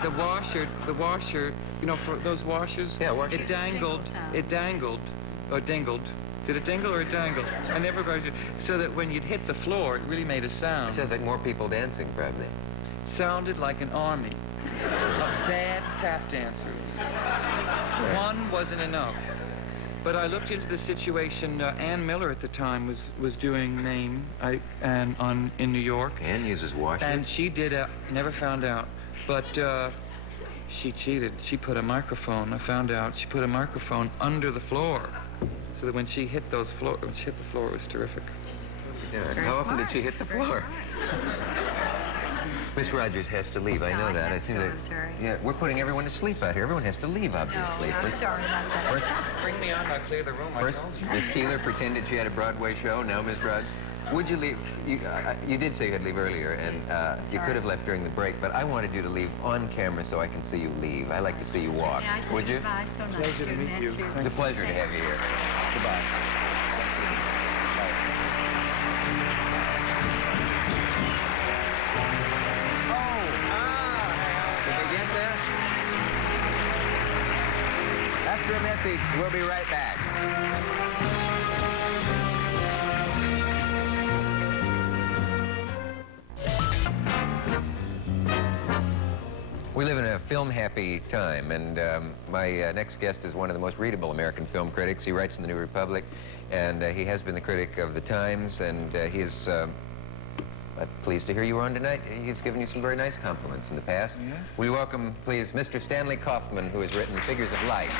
the washer, you know, for those washers, Yeah, washers. it dangled, or dingled. Did it dingle or it dangled? I never measured. So that when you'd hit the floor, it really made a sound. It sounds like more people dancing, probably. Sounded like an army of bad tap dancers. One wasn't enough. But I looked into the situation. Ann Miller at the time was doing Maine in New York. Ann uses washers. And she did never found out, but she cheated. She put a microphone. I found out she put a microphone under the floor, so that when she hit when she hit the floor, it was terrific. Yeah. Very How often smart. did she hit the Very floor? Miss Rogers has to leave. I No, know I that. have I to seem go. to. I'm sorry. Yeah, we're putting everyone to sleep out here. Everyone has to leave, No, obviously. I'm sorry about that. First, Bring me on. I'll clear the room. First, Miss Keeler pretended she had a Broadway show. Now, Miss Rogers, would you leave? You did say you had to leave earlier, and you Sorry. could have left during the break, but I wanted you to leave on camera so I can see you leave. I like to see you walk. Yeah, I say Would you? goodbye. So nice Pleasure to meet meet you. you. It's a pleasure to have you here. Goodbye. Did they get that? After a message, we'll be right back. We live in a film-happy time, and my next guest is one of the most readable American film critics. He writes in the New Republic, and he has been the critic of the Times, and he is pleased to hear you were on tonight. He's given you some very nice compliments in the past. Yes. Will you welcome, please, Mr. Stanley Kaufman, who has written Figures of Life.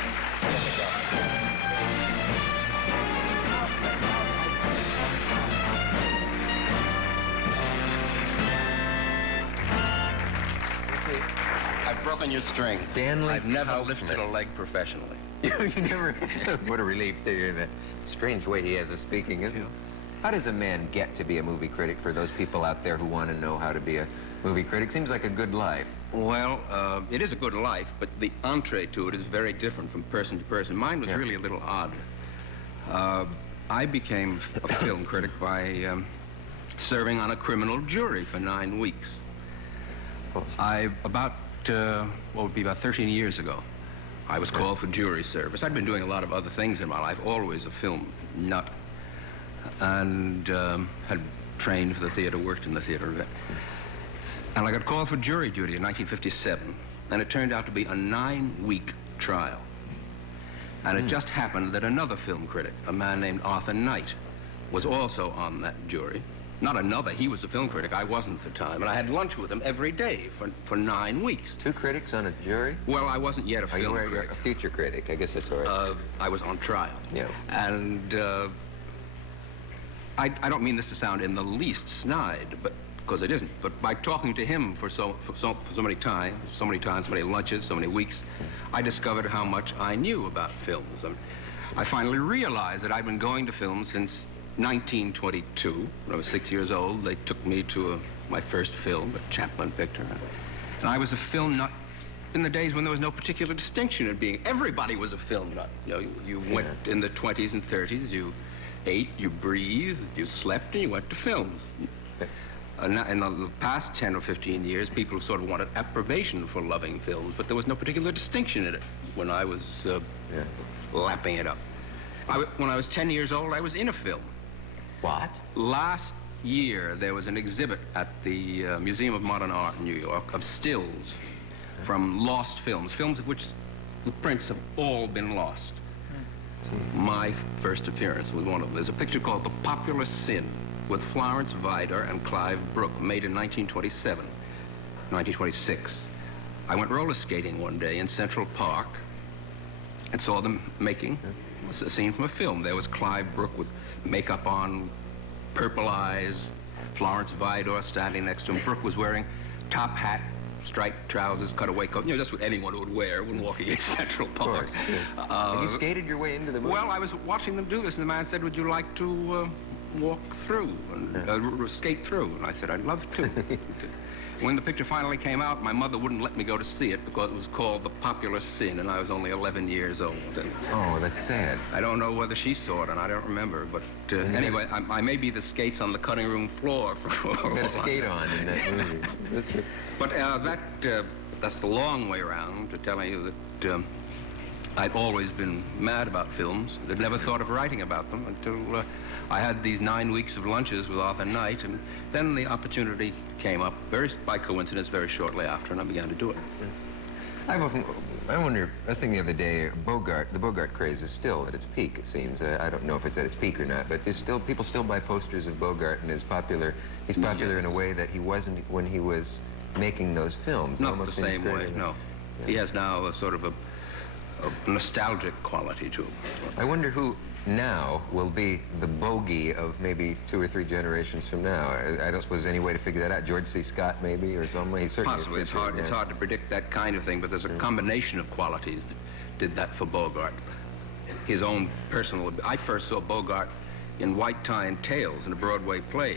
I've broken your string. Stanley I've never Kaufman. lifted a leg professionally. You never. What a relief to hear that. Strange way he has of speaking, isn't it? How does a man get to be a movie critic for those people out there who want to know how to be a movie critic? Seems like a good life. Well, it is a good life, but the entree to it is very different from person to person. Mine was Yeah. really a little odd. I became a film critic by serving on a criminal jury for 9 weeks. What would be about 13 years ago, I was called for jury service. I'd been doing a lot of other things in my life, always a film nut, and had trained for the theater, worked in the theater a bit. And I got called for jury duty in 1957, and it turned out to be a 9-week trial. And it just happened that another film critic, a man named Arthur Knight, was also on that jury. Not another, he was a film critic, I wasn't at the time, and I had lunch with him every day for 9 weeks. 2 critics on a jury? Well, I wasn't yet a Oh, you film were critic. a future critic. I guess that's all right. I was on trial. Yeah. And I don't mean this to sound in the least snide, but because it isn't. But by talking to him for so many times, so many lunches, so many weeks, I discovered how much I knew about films. I finally realized that I'd been going to films since 1922. When I was 6 years old, they took me to my first film, a Chaplin picture. And I was a film nut in the days when there was no particular distinction in being. Everybody was a film nut. You know, you went in the 20s and 30s, you ate, you breathed, you slept, and you went to films. Now, in the past 10 or 15 years, people sort of wanted approbation for loving films, but there was no particular distinction in it when I was lapping it up. When I was 10 years old, I was in a film. What? Last year, there was an exhibit at the Museum of Modern Art in New York of stills from lost films, films of which the prints have all been lost. My first appearance was one of them. There's a picture called The Popular Sin with Florence Vider and Clive Brook, made in 1926. I went roller skating one day in Central Park and saw them making a scene from a film. There was Clive Brook with makeup on, purple eyes, Florence Vidor standing next to him. Brooke was wearing top hat, striped trousers, cutaway coat. You know, just what anyone would wear when walking in Central Park. Of course. And you skated your way into the movie? Well, I was watching them do this, and the man said, would you like to walk through and skate through? And I said, I'd love to. When the picture finally came out, my mother wouldn't let me go to see it because it was called The Popular Sin, and I was only 11 years old. And oh, that's sad. I don't know whether she saw it, and I don't remember. But anyway, I may be the skates on the cutting room floor. You got a skate on in that movie. That's good. But that's the long way around to telling you that I'd always been mad about films. I'd never thought of writing about them until I had these 9 weeks of lunches with Arthur Knight, and then the opportunity came up, by coincidence, very shortly after, and I began to do it. I wonder, I was thinking the other day, the Bogart craze is still at its peak, it seems. I don't know if it's at its peak or not, but people still buy posters of Bogart, and he's popular in a way that he wasn't when he was making those films. Not the same way, no. Yeah. He has now a sort of a nostalgic quality to him. I wonder who now will be the bogey of maybe 2 or 3 generations from now. I don't suppose there's any way to figure that out. George C. Scott, maybe, or something. He's certainly possibly. It's hard to predict that kind of thing, but there's a combination of qualities that did that for Bogart. His own personal... I first saw Bogart in White Tie and Tails in a Broadway play,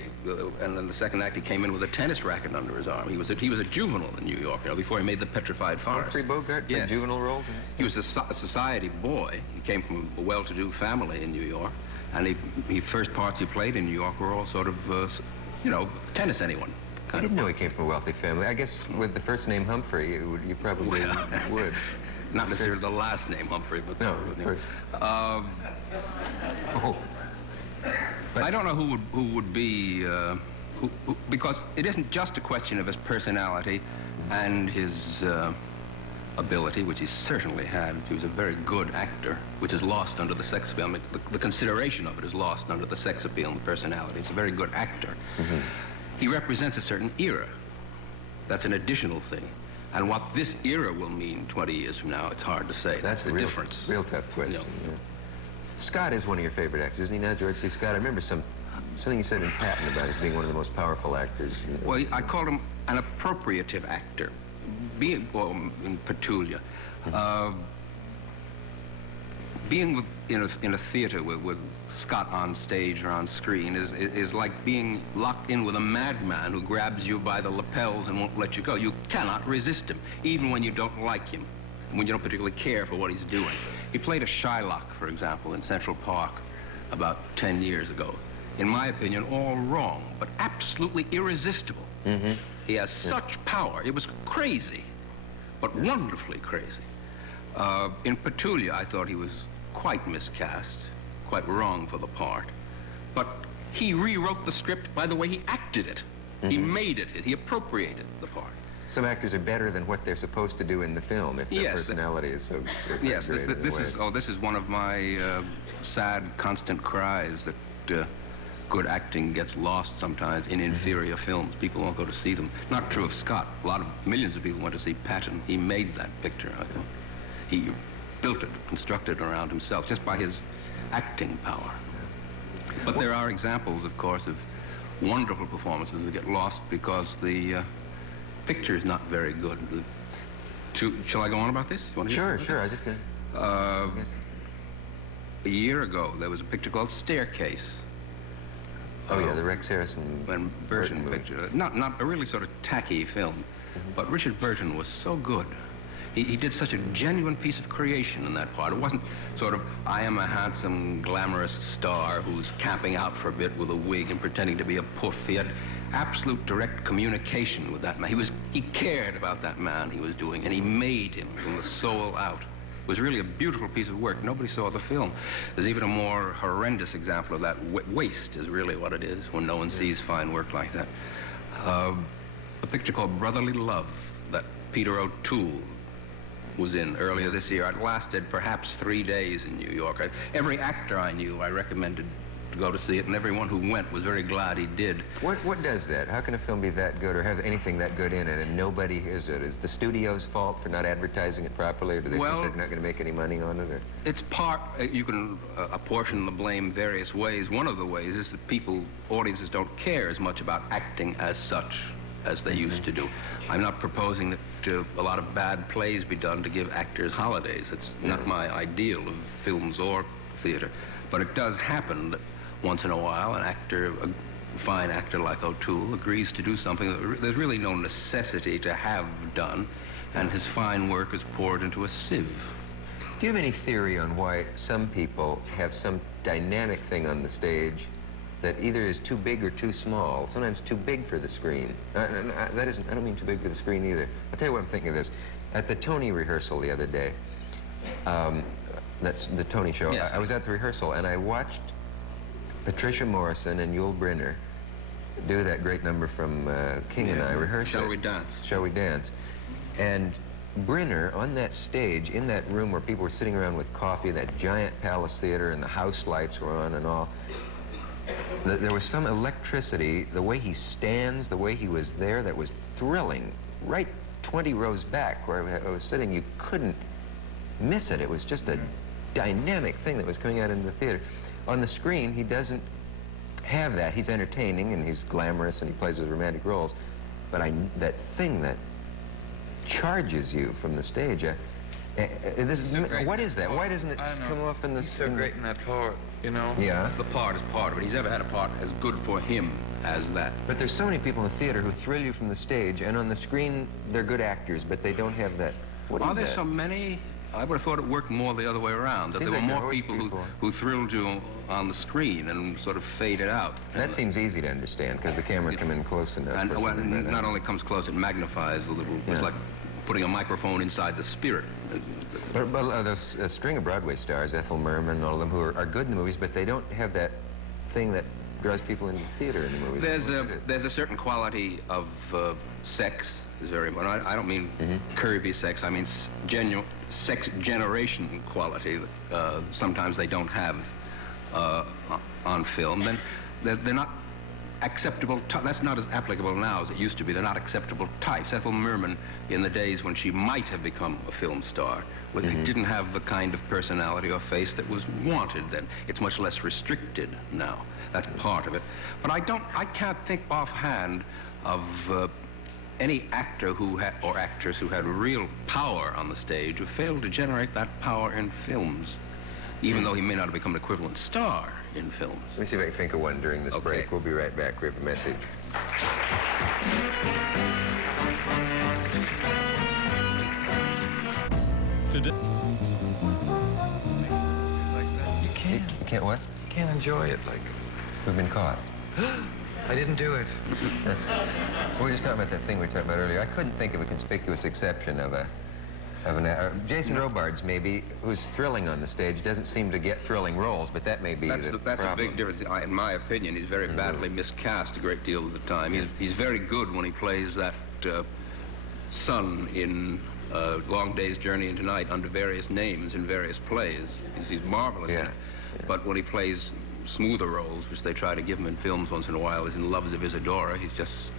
and in the second act he came in with a tennis racket under his arm. He was a juvenile in New York, you know, before he made The Petrified Forest. Humphrey Bogart played juvenile roles? He was a society boy. He came from a well-to-do family in New York, and the first parts he played in New York were all sort of, you know, tennis anyone. I didn't know he came from a wealthy family. I guess with the first name Humphrey, you probably would. Not necessarily the last name Humphrey, but... No, of course. I don't know who would be, because it isn't just a question of his personality and his ability, which he certainly had. He was a very good actor, which is lost under the sex appeal. I mean, the consideration of it is lost under the sex appeal and the personality. He's a very good actor. Mm-hmm. He represents a certain era. That's an additional thing. And what this era will mean 20 years from now, it's hard to say. That's the difference. Real tough question. You know. Yeah. Scott is one of your favorite actors, isn't he now, George C. Scott? I remember something you said in Patton about his being one of the most powerful actors. Well, I called him an appropriative actor. Being in Petulia, being in a theater with Scott on stage or on screen is like being locked in with a madman who grabs you by the lapels and won't let you go. You cannot resist him, even when you don't like him, and when you don't particularly care for what he's doing. He played a Shylock, for example, in Central Park about 10 years ago. In my opinion, all wrong, but absolutely irresistible. Mm-hmm. He has such power. It was crazy, but wonderfully crazy. In Petulia, I thought he was quite miscast, quite wrong for the part. But he rewrote the script by the way he acted it. Mm-hmm. He made it. He appropriated the part. Some actors are better than what they're supposed to do in the film if their personality is so great. Yes, this is one of my sad, constant cries that good acting gets lost sometimes in inferior films. People won't go to see them. Not true of Scott. Millions of people went to see Patton. He made that picture, I thought. He built it, constructed it around himself, just by his acting power. But there are examples, of course, of wonderful performances that get lost because the picture is not very good. Shall I go on about this? Sure. I was just going to... A year ago, there was a picture called Staircase. Oh, yeah, the Rex Harrison and Burton picture. Not a really sort of tacky film, but Richard Burton was so good. He did such a genuine piece of creation in that part. It wasn't sort of, I am a handsome, glamorous star who's camping out for a bit with a wig and pretending to be a poof. He had absolute direct communication with that man. He cared about that man he was doing, and he made him from the soul out. It was really a beautiful piece of work. Nobody saw the film. There's even a more horrendous example of that. Waste is really what it is when no one sees fine work like that. A picture called Brotherly Love that Peter O'Toole was in earlier this year. It lasted perhaps 3 days in New York. Every actor I knew, I recommended to go to see it, and everyone who went was very glad he did. What does that? How can a film be that good or have anything that good in it and nobody hears it? Is the studio's fault for not advertising it properly, or do they think they're not going to make any money on it? Or? It's part, you can apportion the blame various ways. One of the ways is that audiences don't care as much about acting as such as they used to do. I'm not proposing that a lot of bad plays be done to give actors holidays. It's not my ideal of films or theater. But it does happen that once in a while an actor, a fine actor like O'Toole, agrees to do something that there's really no necessity to have done, and his fine work is poured into a sieve. Do you have any theory on why some people have some dynamic thing on the stage that either is too big or too small, sometimes too big for the screen? I don't mean too big for the screen either. I'll tell you what I'm thinking of this. At the Tony rehearsal the other day, that's the Tony show, yes. I was at the rehearsal and I watched Patricia Morrison and Yul Brynner do that great number from King and I, rehearse Shall We Dance? Shall We Dance? And Brynner, on that stage, in that room where people were sitting around with coffee, that giant Palace Theater, and the house lights were on and all, there was some electricity, the way he stands, the way he was there, that was thrilling. Right 20 rows back where I was sitting, you couldn't miss it. It was just a dynamic thing that was coming out into the theater. On the screen, he doesn't have that. He's entertaining and he's glamorous and he plays those romantic roles. But that thing that charges you from the stage, what is that? Why doesn't it come off in the... He's so great in that part, you know? Yeah. The part is part of it. He's ever had a part as good for him as that. But there's so many people in the theater who thrill you from the stage, and on the screen, they're good actors, but they don't have that. Are there so many? I would have thought it worked more the other way around, that there were more people who thrilled you on the screen and sort of faded out. That seems easy to understand, because the camera come in close enough. And it not only comes close, it magnifies a little. It's like putting a microphone inside the spirit. But there's a string of Broadway stars, Ethel Merman, all of them, who are good in the movies, but they don't have that thing that draws people into the theater in the movies. There's a certain quality of sex. Is very important. I don't mean curvy sex. I mean genuine sex generation quality that sometimes they don't have on film. Then they're not acceptable. That's not as applicable now as it used to be. They're not acceptable types. Ethel Merman, in the days when she might have become a film star, didn't have the kind of personality or face that was wanted then. It's much less restricted now. That's part of it. But I can't think offhand of any actor or actress who had real power on the stage who failed to generate that power in films, even though he may not have become an equivalent star in films. Let me see if I can think of one during this break. We'll be right back. We have a message. Today. You can't what? You can't enjoy it like... We've been caught. I didn't do it. We were just talking about that thing we talked about earlier. I couldn't think of a conspicuous exception of Jason Robards, maybe, who's thrilling on the stage, doesn't seem to get thrilling roles, but that may be that's a big difference. In my opinion, he's very badly miscast a great deal of the time. He's very good when he plays that son in Long Day's Journey into Night under various names in various plays. He's marvelous in it. But when he plays smoother roles, which they try to give him in films once in a while, as in Loves of Isadora, he's just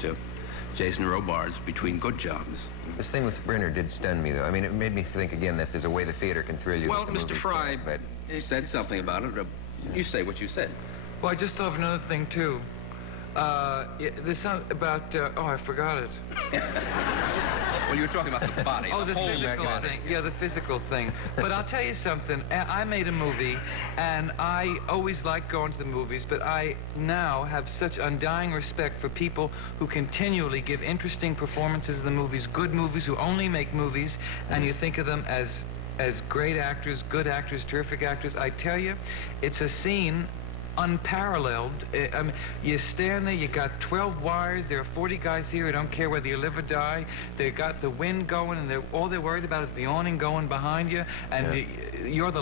Jason Robards between good jobs. This thing with Brynner did stun me, though. I mean, it made me think again that there's a way the theater can thrill you. Well, Mr. Fry said something about it. You say what you said. Well, I just thought of another thing, too. There's something about... oh, I forgot it. Well, you were talking about the body. Oh, the physical thing. Yeah, the physical thing. But I'll tell you something. I made a movie, and I always liked going to the movies, but I now have such undying respect for people who continually give interesting performances in the movies, good movies, who only make movies, and you think of them as great actors, good actors, terrific actors. I tell you, it's a scene unparalleled. I mean, you stand there, you got 12 wires, there are 40 guys here who don't care whether you live or die. They got the wind going, and all they're worried about is the awning going behind you, and you're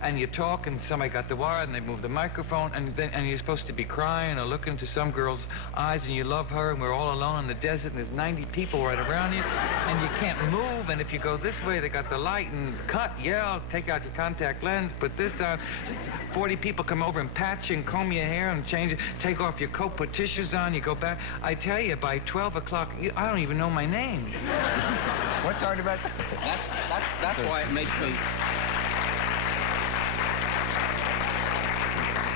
and you talk, and somebody got the wire, and they move the microphone, and you're supposed to be crying or looking into some girl's eyes, and you love her, and we're all alone in the desert, and there's 90 people right around you, and you can't move, and if you go this way, they got the light, and cut, yell, take out your contact lens, put this on, 40 people come over and pat you, you and comb your hair and change it, take off your coat, put tissues on, you go back. I tell you, by 12 o'clock, I don't even know my name. What's hard about that? That's why it makes me...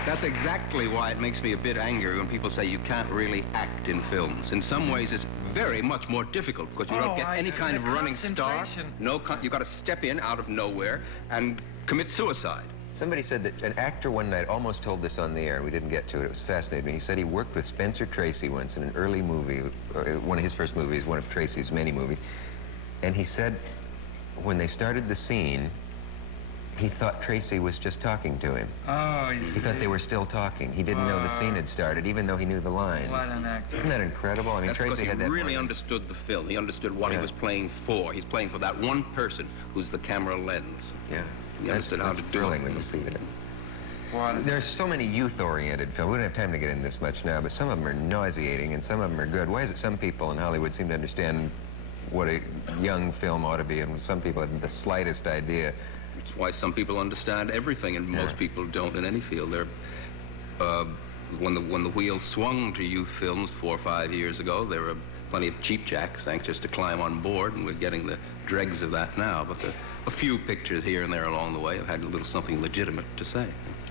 That's exactly why it makes me a bit angry when people say you can't really act in films. In some ways, it's very much more difficult because you don't get any kind of running start. You've got to step in out of nowhere and commit suicide. Somebody said that an actor one night almost told this on the air. We didn't get to it. It was fascinating. He said he worked with Spencer Tracy once in an early movie, one of his first movies, one of Tracy's many movies. And he said when they started the scene, he thought Tracy was just talking to him. Oh, he thought they were still talking. He didn't know the scene had started, even though he knew the lines. What an actor. Isn't that incredible? I mean, That's Tracy had that. He really understood the film. He understood what he was playing for. He's playing for that one person who's the camera lens. Yeah. He understood how to do thrilling it. when you see that. What? There's so many youth-oriented films. We don't have time to get into this much now, but some of them are nauseating and some of them are good. Why is it some people in Hollywood seem to understand what a young film ought to be, and some people have the slightest idea? That's why some people understand everything, and most people don't in any field. When the wheel swung to youth films 4 or 5 years ago, there were plenty of cheapjacks anxious to climb on board, and we're getting the dregs of that now. But a few pictures here and there along the way have had a little something legitimate to say.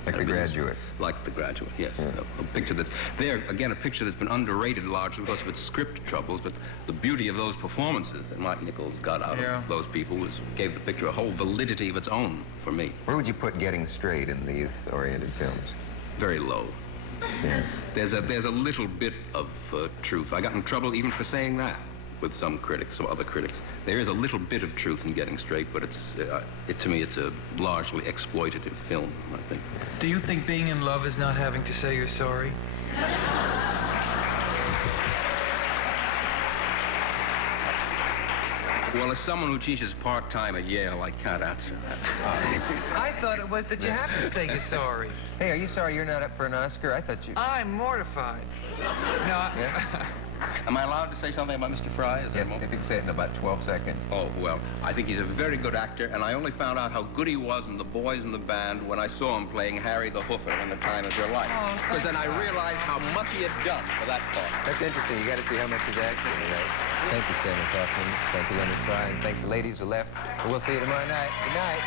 Like The Graduate. Like The Graduate, yes. A picture that's there, again, a picture that's been underrated largely because of its script troubles, but the beauty of those performances that Mike Nichols got out of those people gave the picture a whole validity of its own for me. Where would you put Getting Straight in the youth-oriented films? Very low. Yeah. There's a little bit of truth. I got in trouble even for saying that with some critics, some other critics. There is a little bit of truth in Getting Straight, but to me, it's a largely exploitative film, I think. Do you think being in love is not having to say you're sorry? Well, as someone who teaches part-time at Yale, I can't answer that. I thought it was that you have to say you're sorry. Hey, are you sorry you're not up for an Oscar? I thought you... I'm mortified. No, Am I allowed to say something about Mr. Fry? Yes, if you can say it in about 12 seconds. Oh, well, I think he's a very good actor, and I only found out how good he was in The Boys in the Band when I saw him playing Harry the Hoofer in The Time of Your Life. Because then I realized how much he had done for that part. That's interesting. You got to see how much he's acting in that. Thank you, Stanley Kaufman. Thank you, Leonard Fry, and thank the ladies who left. And we'll see you tomorrow night. Good night.